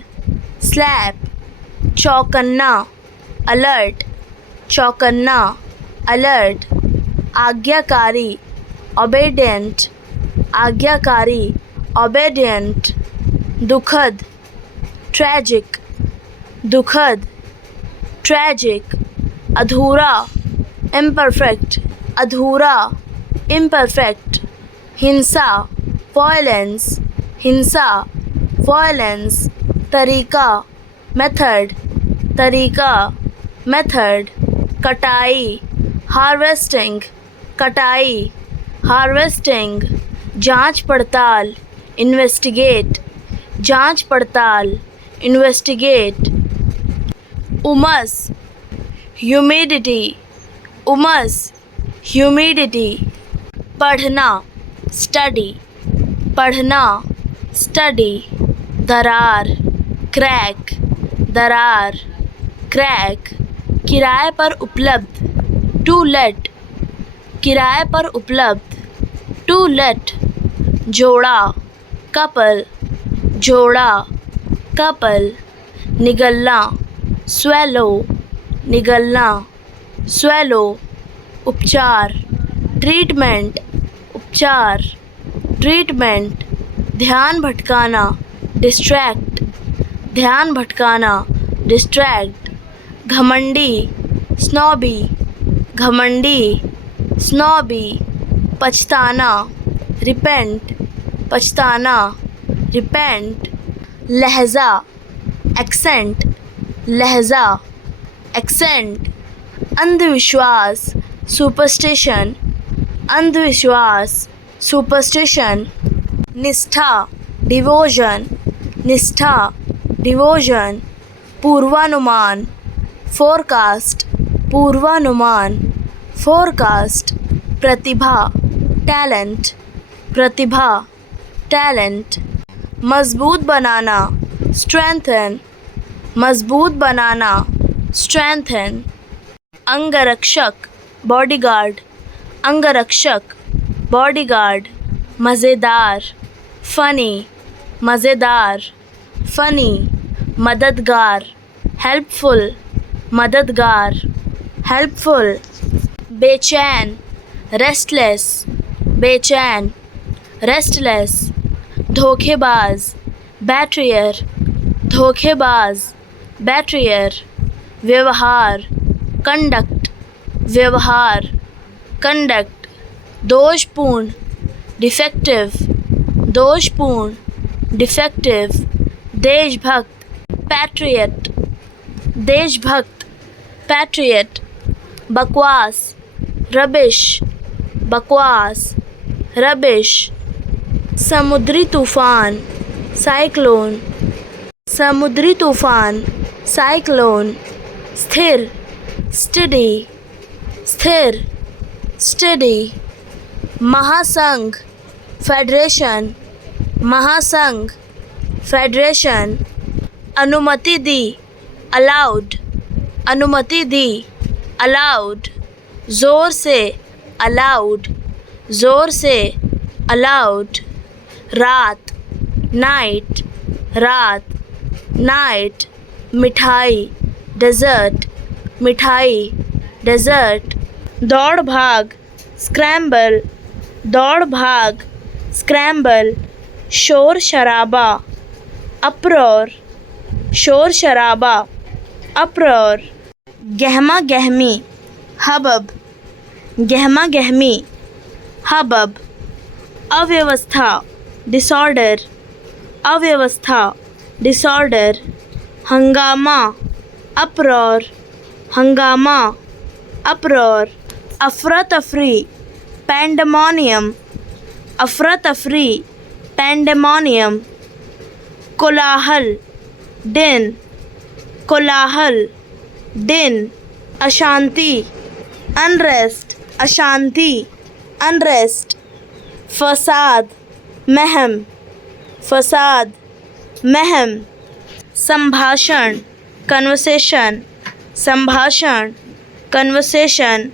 स्लैप चौकन्ना अलर्ट, चौकन्ना अलर्ट आज्ञाकारी ओबेडिएंट, आज्ञाकारी ओबेडिएंट दुखद ट्रैजिक, दुखद ट्रैजिक अधूरा इम्परफेक्ट, अधूरा इम्परफेक्ट हिंसा वायलेंस, हिंसा वायलेंस तरीका मेथड, तरीका मेथड कटाई हार्वेस्टिंग, कटाई हार्वेस्टिंग जांच पड़ताल इन्वेस्टिगेट, जांच पड़ताल इन्वेस्टिगेट उमस ह्यूमिडिटी, उमस ह्यूमिडिटी पढ़ना स्टडी, पढ़ना स्टडी दरार क्रैक, दरार क्रैक किराए पर उपलब्ध टू लेट, किराए पर उपलब्ध टू लेट जोड़ा कपल, जोड़ा कपल निगलना स्वेलो, निगलना, swallow, उपचार, ट्रीटमेंट, उपचार, ट्रीटमेंट, ध्यान भटकाना, डिस्ट्रैक्ट, ध्यान भटकाना, डिस्ट्रैक्ट, घमंडी, स्नॉबी, घमंडी, स्नॉबी, पछताना, रिपेंट, पछताना, रिपेंट, लहजा, एक्सेंट, लहजा, एक्सेंट, अंधविश्वास, सुपरस्टिशन, अंधविश्वास, सुपरस्टिशन, निष्ठा, डिवोशन, निष्ठा, डिवोशन, पूर्वानुमान, फोरकास्ट, पूर्वानुमान, फोरकास्ट, प्रतिभा, टैलेंट, प्रतिभा, टैलेंट, मजबूत बनाना, स्ट्रेंथन, मजबूत बनाना, स्ट्रेंथन, अंगरक्षक, बॉडीगार्ड, अंगरक्षक, बॉडीगार्ड, मज़ेदार, फ़नी, मज़ेदार, फ़नी, मददगार, हेल्पफुल, मददगार, हेल्पफुल, बेचैन, रेस्टलेस, बेचैन, रेस्टलेस, धोखेबाज, बैट्रियर, धोखेबाज, बैट्रियर, व्यवहार, कंडक्ट, व्यवहार, कंडक्ट, दोषपूर्ण, डिफेक्टिव, दोषपूर्ण, डिफेक्टिव, देशभक्त, पैट्रियट, देशभक्त, पैट्रियट, बकवास, रबिश, बकवास, रबिश, समुद्री तूफान, साइक्लोन, समुद्री तूफान, साइक्लोन, स्थिर, स्टडी, स्थिर, स्टडी, महासंघ, फेडरेशन, महासंघ, फेडरेशन, अनुमति दी, अलाउड, अनुमति दी, अलाउड, ज़ोर से, अलाउड, ज़ोर से, अलाउड, रात, नाइट, रात, नाइट, मिठाई, डेजर्ट, मिठाई, डेजर्ट, दौड़ भाग, स्क्रैम्बल, दौड़ भाग, स्क्रैम्बल, शोर शराबा, अप्रोर, शोर शराबा, अप्रोर, गहमा गहमी, हबब, गहमा गहमी, हबब, अव्यवस्था, डिसऑर्डर, अव्यवस्था, डिसऑर्डर, हंगामा, अप्रोर, हंगामा, अप्रोर, अफरा तफरी, पैंडेमोनियम, अफरा तफरी, पैंडेमोनियम, कोलाहल, दिन, कोलाहल, दिन, अशांति, अनरेस्ट, अशांति, अनरेस्ट, फसाद, महम, फसाद, महम, संभाषण, कन्वर्सेशन, संभाषण, कन्वर्सेशन,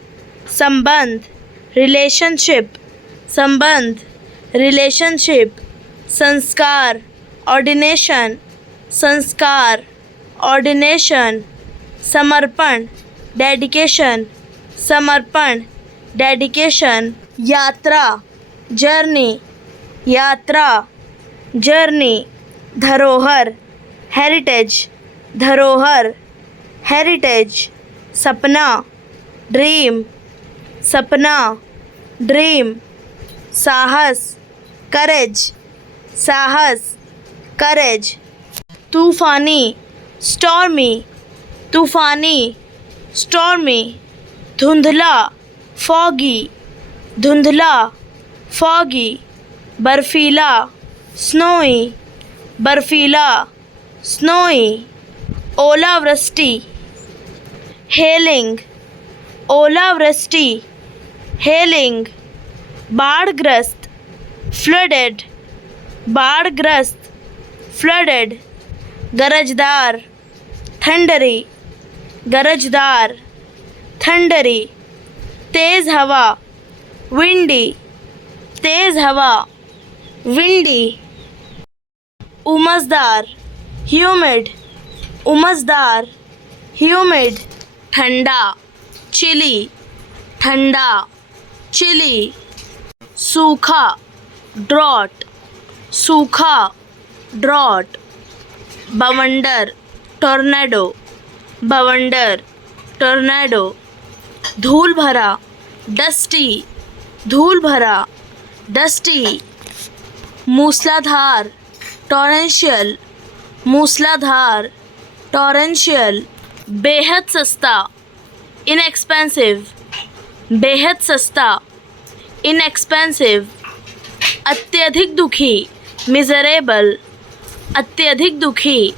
संबंध, रिलेशनशिप, संबंध, रिलेशनशिप, संस्कार, ऑर्डिनेशन, संस्कार, ऑर्डिनेशन, समर्पण, डेडिकेशन, समर्पण, डेडिकेशन, यात्रा, जर्नी, यात्रा, जर्नी, धरोहर, हेरिटेज, धरोहर, हेरिटेज, सपना, ड्रीम, सपना, ड्रीम, साहस, करेज, साहस, करेज, तूफानी, स्टॉर्मी, तूफानी, स्टॉर्मी, धुंधला, फॉगी, धुंधला, फॉगी, बर्फीला, स्नोई, बर्फीला, स्नोई, ओलावृष्टि, हेलिंग, ओलावृष्टि, हेलिंग, बाढ़ग्रस्त, फ्लडेड, बाढ़ग्रस्त, फ्लडेड, गरजदार, थंडरी, गरजदार, थंडरी, तेज़ हवा, विंडी, तेज़ हवा, विंडी, उमसदार, ह्यूमिड, उमसदार, ह्यूमिड, ठंडा, चिली, ठंडा, चिली। सूखा, ड्रॉट, सूखा, ड्रॉट। बवंडर, टॉर्नेडो, बवंडर, टॉर्नेडो। धूल भरा, डस्टी, धूल भरा, डस्टी। मूसलाधार, टॉरेंशियल, मूसलाधार, टॉरेंशियल। बेहद सस्ता, इनएक्सपेंसिव, बेहद सस्ता, इनएक्सपेंसिव। अत्यधिक दुखी, मिजरेबल, अत्यधिक दुखी,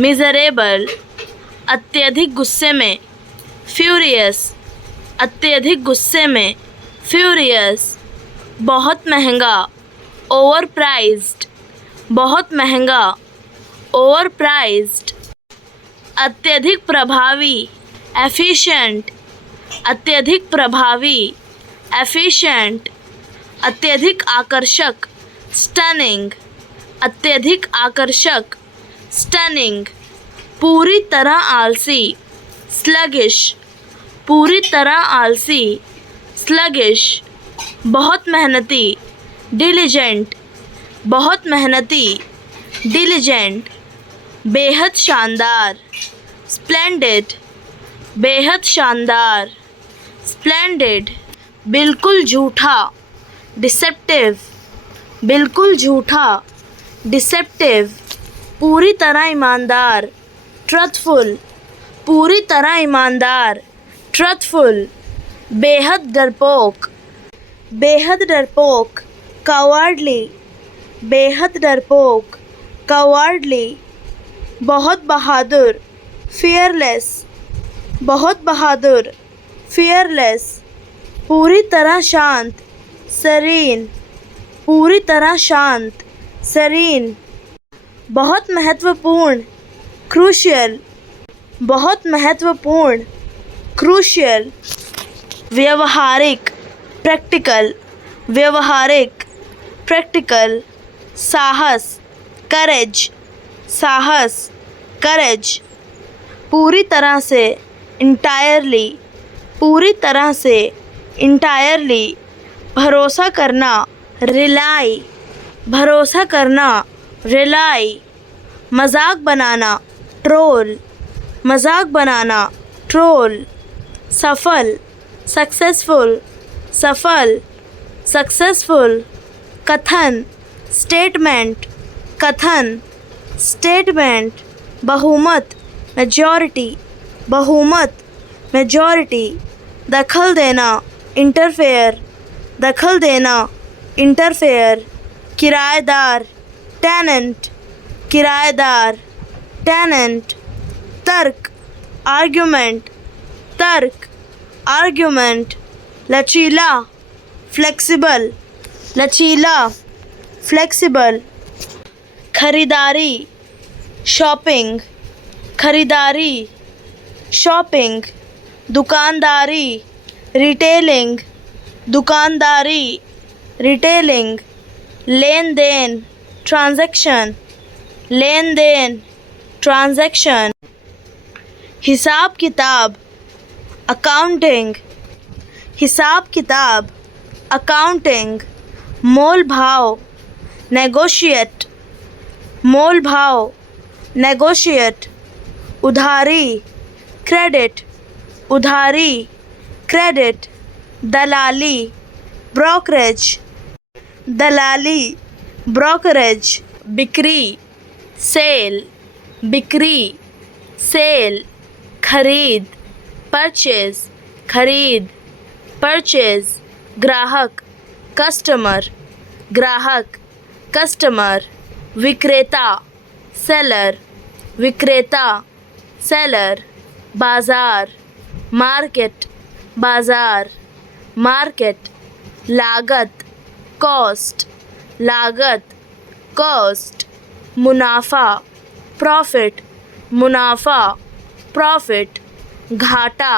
मिजरेबल। अत्यधिक गुस्से में, फ्यूरियस, अत्यधिक गुस्से में, फ्यूरियस। बहुत महंगा, ओवर प्राइज्ड, बहुत महंगा, ओवर प्राइज्ड। अत्यधिक प्रभावी, एफिशिएंट, अत्यधिक प्रभावी, एफिशिएंट। अत्यधिक आकर्षक, स्टनिंग, अत्यधिक आकर्षक, स्टनिंग। पूरी तरह आलसी, स्लगिश, पूरी तरह आलसी, स्लगिश। बहुत मेहनती, डिलिजेंट, बहुत मेहनती, डिलिजेंट। बेहद शानदार, स्प्लेंडेड, बेहद शानदार, स्प्लेंडेड। बिल्कुल झूठा, डिसेप्टिव, बिल्कुल झूठा, डिसेप्टिव। पूरी तरह ईमानदार, ट्रथफुल, पूरी तरह ईमानदार, ट्रथफुल। बेहद डरपोक, बेहद डरपोक, कवर्डली, बेहद डरपोक, कवर्डली। बहुत बहादुर, फियरलेस, बहुत बहादुर, फियरलेस। पूरी तरह शांत, सरीन, पूरी तरह शांत, सरीन। बहुत महत्वपूर्ण, क्रूशियल, बहुत महत्वपूर्ण, क्रूशियल। व्यवहारिक, प्रैक्टिकल, व्यवहारिक, प्रैक्टिकल। साहस, करेज, साहस, करेज। पूरी तरह से, इंटायरली, पूरी तरह से, इंटायरली। भरोसा करना, रिलाई, भरोसा करना, रिलाई। मजाक बनाना, ट्रोल, मजाक बनाना, ट्रोल। सफल, सक्सेसफुल, सफल, सक्सेसफुल। कथन, स्टेटमेंट, कथन, स्टेटमेंट। बहुमत, मेजॉरिटी, बहुमत, मेजॉरिटी। दखल देना, इंटरफेयर, दखल देना, इंटरफेयर। किराएदार, टेनेंट, किराएदार, टेनेंट। तर्क, आर्ग्यूमेंट, तर्क, आर्ग्यूमेंट। लचीला, फ्लेक्सिबल, लचीला, फ्लेक्सिबल। खरीदारी, शॉपिंग, खरीदारी, शॉपिंग। दुकानदारी, रिटेलिंग, दुकानदारी, रिटेलिंग। लेन देन, ट्रांजैक्शन, लेन देन, ट्रांजैक्शन। हिसाब किताब, अकाउंटिंग, हिसाब किताब, अकाउंटिंग। मोल भाव, नेगोशिएट, मोल भाव, नेगोशिएट। उधारी, क्रेडिट, उधारी, क्रेडिट। दलाली, ब्रोकरेज, दलाली, ब्रोकरेज। बिक्री, सेल, बिक्री, सेल। खरीद, परचेज, खरीद, परचेज। ग्राहक, कस्टमर, ग्राहक, कस्टमर। विक्रेता, सेलर, विक्रेता, सेलर। बाज़ार, मार्केट, बाज़ार, मार्केट। लागत, कॉस्ट, लागत, कॉस्ट। मुनाफा, प्रॉफिट, मुनाफा, प्रॉफिट। घाटा,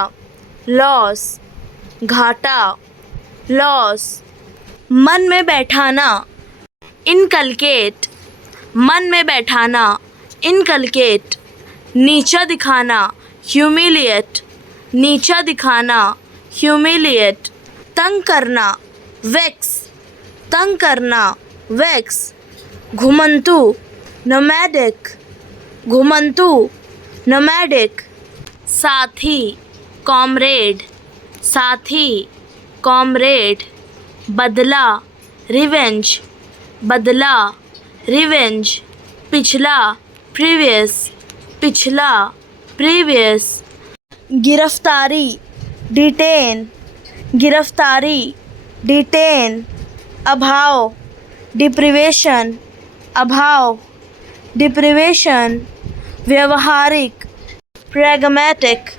लॉस, घाटा, लॉस। मन में बैठाना, इनकलकेट, मन में बैठाना, इनकलकेट। नीचा दिखाना, ह्यूमिलिएट, नीचा दिखाना, ह्यूमिलिएट, तंग करना, वेक्स, तंग करना, वेक्स, घुमंतु, नोमैडिक, घुमंतु, नोमैडिक, साथी, कॉमरेड, साथी, कॉमरेड, बदला, रिवेंज, बदला, रिवेंज, पिछला, प्रीवियस, पिछला, प्रीवियस, गिरफ्तारी, डिटेन, गिरफ्तारी, डिटेन, अभाव, डिप्रिवेशन, अभाव, डिप्रिवेशन, व्यवहारिक, प्रैग्मैटिक,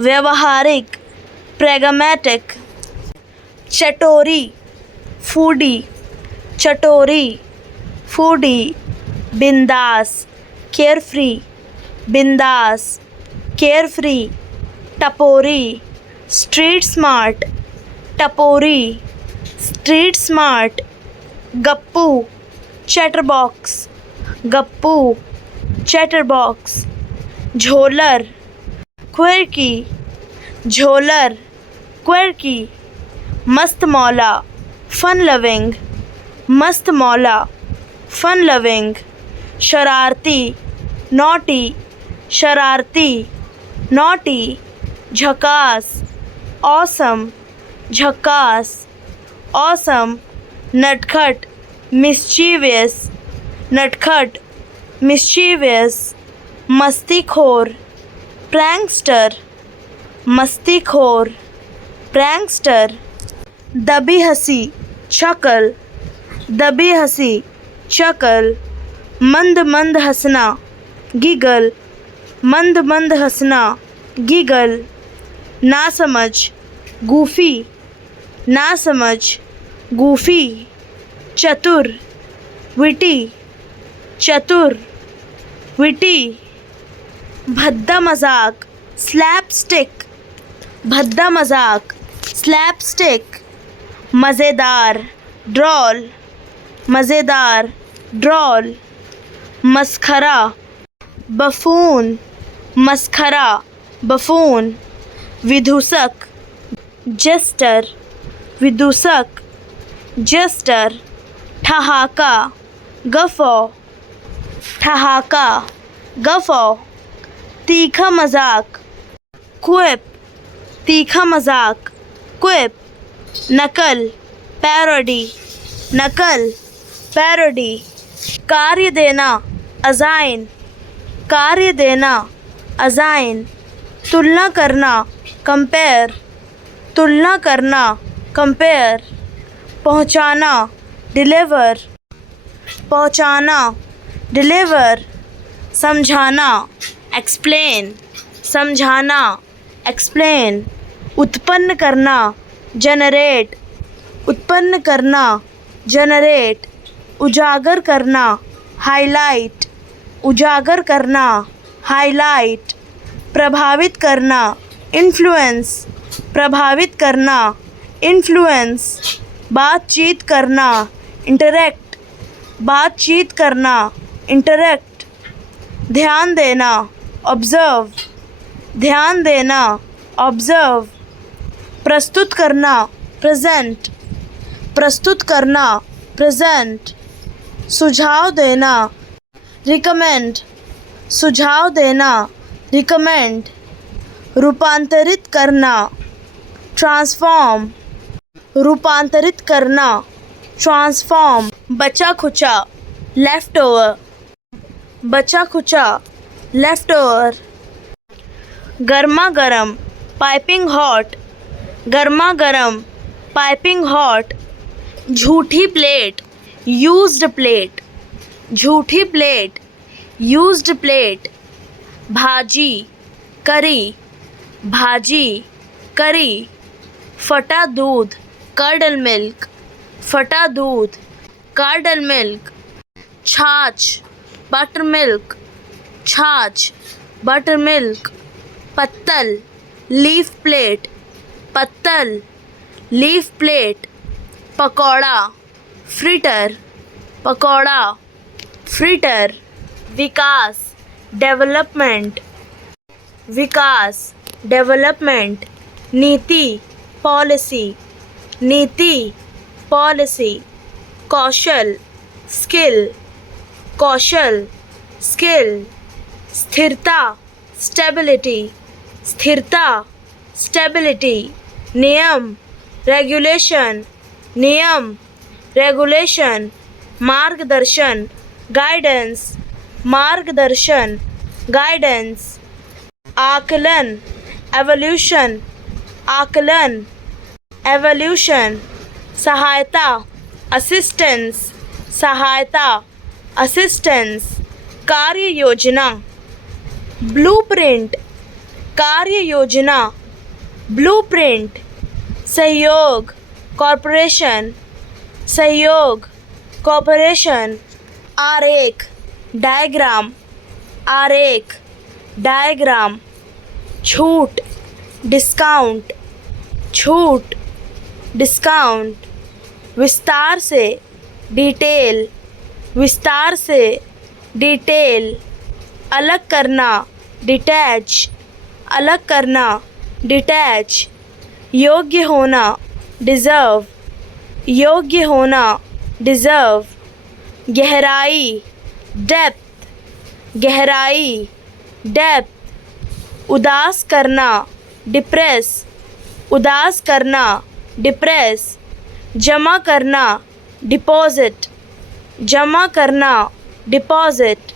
व्यवहारिक, प्रैग्मैटिक, चटोरी, फूडी, चटोरी, फूडी, बिंदास, केयरफ्री, बिंदास, केयरफ्री, टपोरी, स्ट्रीट स्मार्ट, टपोरी, स्ट्रीट स्मार्ट, गप्पू, चैटरबॉक्स, गप्पू, चैटरबॉक्स, झोलर, क्विर्की, झोलर, क्विर्की, मस्त मौला, फन लविंग, मस्त मौला, फन लविंग, शरारती, नॉटी, शरारती, नॉटी, झकास, ऑसम, झकास, ऑसम, नटखट, मिस्चीवियस, नटखट, मिस्चीवियस, मस्तीखोर, प्रैंकस्टर, मस्तीखोर, प्रैंकस्टर, दबी हंसी, चकल, दबी हंसी, चकल, मंद मंद हंसना, गिगल, मंद मंद हंसना, गिगल, नासमझ, गूफी, नासमझ, गूफी, चतुर, विटी, चतुर, विटी, भद्दा मजाक, स्लैपस्टिक, भद्दा मजाक, स्लैपस्टिक, मज़ेदार, ड्रॉल, मज़ेदार, ड्रॉल, मस्खरा, बफून, मस्खरा, बफून, विदूषक, जेस्टर, विदूषक, जेस्टर, ठहाका, गफ़ौ, ठहाका, गफ़ौ, तीखा मजाक, क्विप, तीखा मजाक, क्विप, नकल, पैरोडी, नकल, पैरोडी, कार्य देना, अज़ाइन, कार्य देना, अज़ाइन, तुलना करना, कंपेयर, तुलना करना, कंपेयर, पहुँचाना, डिलीवर, पहुँचाना, डिलीवर, समझाना, एक्सप्लेन, समझाना, एक्सप्लेन, उत्पन्न करना, जनरेट, उत्पन्न करना, जनरेट, उजागर करना, हाईलाइट, उजागर करना, हाईलाइट, प्रभावित करना, इन्फ्लुएंस, प्रभावित करना, इन्फ्लुएंस, बातचीत करना, इंटरेक्ट, बातचीत करना, इंटरेक्ट, ध्यान देना, ऑब्जर्व, ध्यान देना, ऑब्जर्व, प्रस्तुत करना, प्रेजेंट, प्रस्तुत करना, प्रेजेंट, सुझाव देना, रिकमेंड, सुझाव देना, रिकमेंड, रूपांतरित करना, ट्रांसफॉर्म, रूपांतरित करना, ट्रांसफॉर्म, बचा खुचा, लेफ्ट ओवर, बचा खुचा, लेफ्ट ओवर, गर्मा गर्म, पाइपिंग हॉट, गर्मा गर्म, पाइपिंग हॉट, झूठी प्लेट, यूज्ड प्लेट, झूठी प्लेट, यूज्ड प्लेट, भाजी, करी, भाजी, करी, फटा दूध, कर्डल मिल्क, फटा दूध, कर्डल मिल्क, छाछ, बटर मिल्क, छाछ, बटर मिल्क, पत्तल, लीफ प्लेट, पत्तल, leaf plate, pakora, fritter, pakora, fritter, विकास, डेवलपमेंट, विकास, डेवलपमेंट, नीति, पॉलिसी, नीति, पॉलिसी, कौशल, स्किल, कौशल, स्किल, स्थिरता, स्टेबिलिटी, स्थिरता, स्टेबिलिटी, नियम, रेगुलेशन, नियम, रेगुलेशन, मार्गदर्शन, गाइडेंस, मार्गदर्शन, गाइडेंस, आकलन, एवोल्यूशन, आकलन, एवोल्यूशन, सहायता, असिस्टेंस, सहायता, असिस्टेंस, कार्य योजना, ब्लूप्रिंट, कार्य योजना, ब्लूप्रिंट, सहयोग, कॉरपोरेशन, सहयोग, कॉरपोरेशन, आरेख, डायग्राम, आरेख, डायग्राम, छूट, डिस्काउंट, छूट, डिस्काउंट, विस्तार से, डिटेल, विस्तार से, डिटेल, अलग करना, डिटैच, अलग करना, डिटैच, योग्य होना, डिज़र्व, योग्य होना, डिज़र्व, गहराई, डेप्थ, गहराई, डेप्थ, उदास करना, डिप्रेस, उदास करना, डिप्रेस, जमा करना, डिपॉजिट, जमा करना, डिपॉजिट,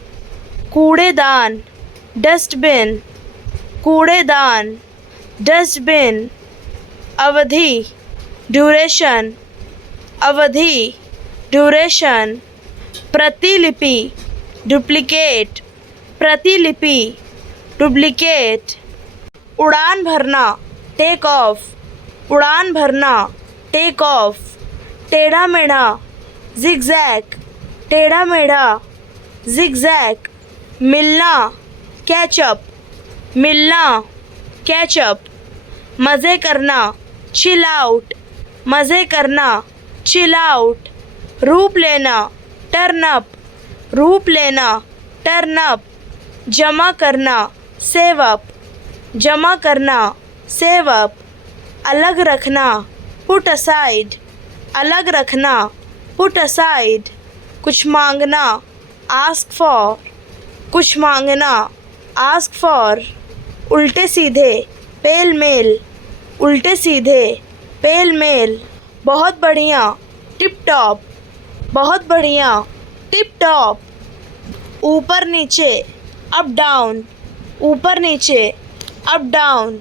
कूड़ेदान, डस्टबिन, कूड़ेदान, डस्टबिन, अवधि, ड्यूरेशन, अवधि, ड्यूरेशन, प्रतिलिपि, डुप्लिकेट, प्रतिलिपि, डुप्लिकेट, उड़ान भरना, टेक ऑफ, उड़ान भरना, टेक ऑफ, टेढ़ा मेढ़ा, जिगजैग, टेढ़ा मेढ़ा, जिगजैग, मिलना, कैचअप, मिलना, कैचअप, मज़े करना, चिल आउट, मज़े करना, चिल आउट, रूप लेना, टर्न अप, रूप लेना, टर्न अप, जमा करना, सेव अप, जमा करना, सेव अप, अलग रखना, पुट असाइड, अलग रखना, पुट असाइड, कुछ मांगना, आस्क फॉर, कुछ मांगना, आस्क फॉर, उल्टे सीधे, पेल मेल, उल्टे सीधे, पेल मेल, बहुत बढ़िया, टिप टॉप, बहुत बढ़िया, टिप टॉप, ऊपर नीचे, अप डाउन, ऊपर नीचे, अप डाउन,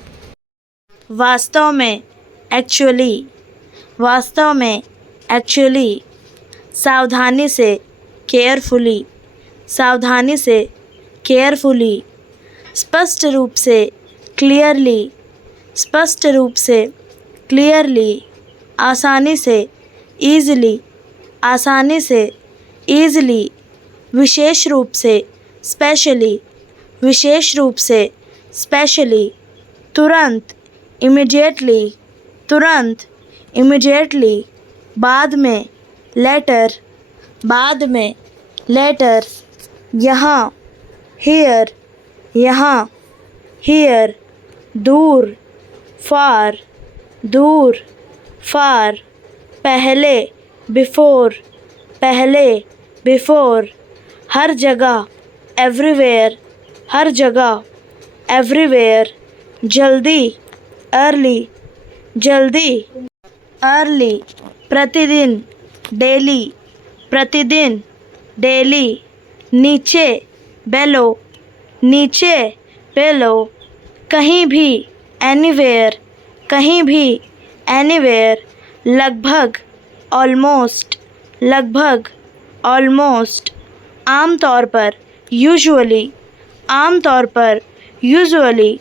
वास्तव में, एक्चुअली, वास्तव में, एक्चुअली, सावधानी से, केयरफुली, सावधानी से, केयरफुली, स्पष्ट रूप से, क्लियरली, स्पष्ट रूप से, क्लियरली, आसानी से, ईज़िली, आसानी से, ईज़िली, विशेष रूप से, स्पेशली, विशेष रूप से, स्पेशली, तुरंत, इमीडिएटली, तुरंत, इमीडिएटली, बाद में, लेटर, बाद में, लेटर, यहाँ, हियर, यहाँ, हियर, दूर, फार, दूर, फार, पहले, बिफोर, पहले, बिफोर, हर जगह, एवरीवेयर, हर जगह, एवरीवेयर, जल्दी, अर्ली, जल्दी, अर्ली, प्रतिदिन, डेली, प्रतिदिन, डेली, नीचे, बेलो, नीचे, बेलो, कहीं भी, एनीवेयर, कहीं भी, एनीवेयर, लगभग, ऑलमोस्ट, लगभग, ऑलमोस्ट, आमतौर पर, यूजुअली, आमतौर पर, यूजुअली,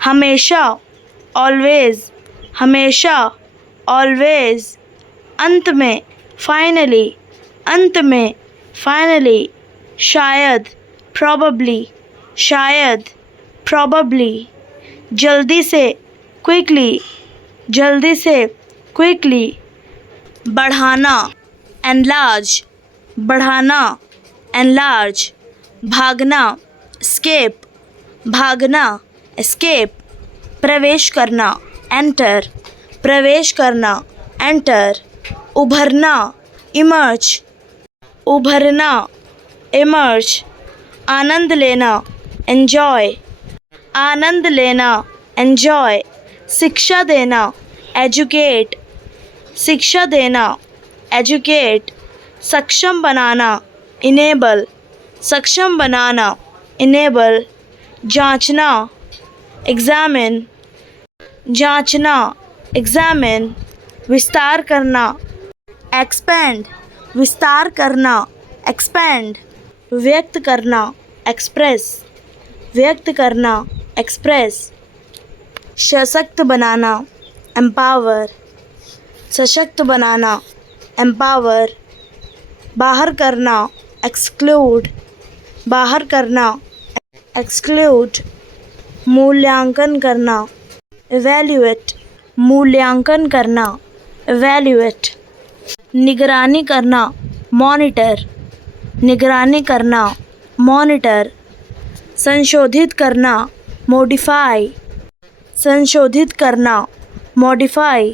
हमेशा, ऑलवेज़, हमेशा, ऑलवेज़, अंत में, फाइनली, अंत में, फाइनली, शायद, प्रॉबेबली, शायद, प्रॉबेबली, जल्दी से, क्विकली, जल्दी से, क्विकली, बढ़ाना, एनलार्ज, बढ़ाना, एनलार्ज, भागना, एस्केप, भागना, एस्केप, प्रवेश करना, एंटर, प्रवेश करना, एंटर, उभरना, इमर्ज, उभरना, इमर्ज, आनंद लेना, एंजॉय, आनंद लेना, एंजॉय, शिक्षा देना, एजुकेट, शिक्षा देना, एजुकेट, सक्षम बनाना, इनेबल, सक्षम बनाना, इनेबल, जांचना, एग्जामिन, जांचना, एग्जामिन, विस्तार करना, एक्सपेंड, विस्तार करना, एक्सपेंड, व्यक्त करना, एक्सप्रेस, व्यक्त करना, एक्सप्रेस, सशक्त बनाना, एम्पावर, सशक्त बनाना, एम्पावर, बाहर करना, एक्सक्लूड, बाहर करना, एक्सक्लूड, मूल्यांकन करना, इवैल्यूएट, मूल्यांकन करना, इवैल्यूएट, निगरानी करना, मॉनिटर, निगरानी करना, मॉनिटर, संशोधित करना, मॉडिफाई, संशोधित करना, मॉडिफाई,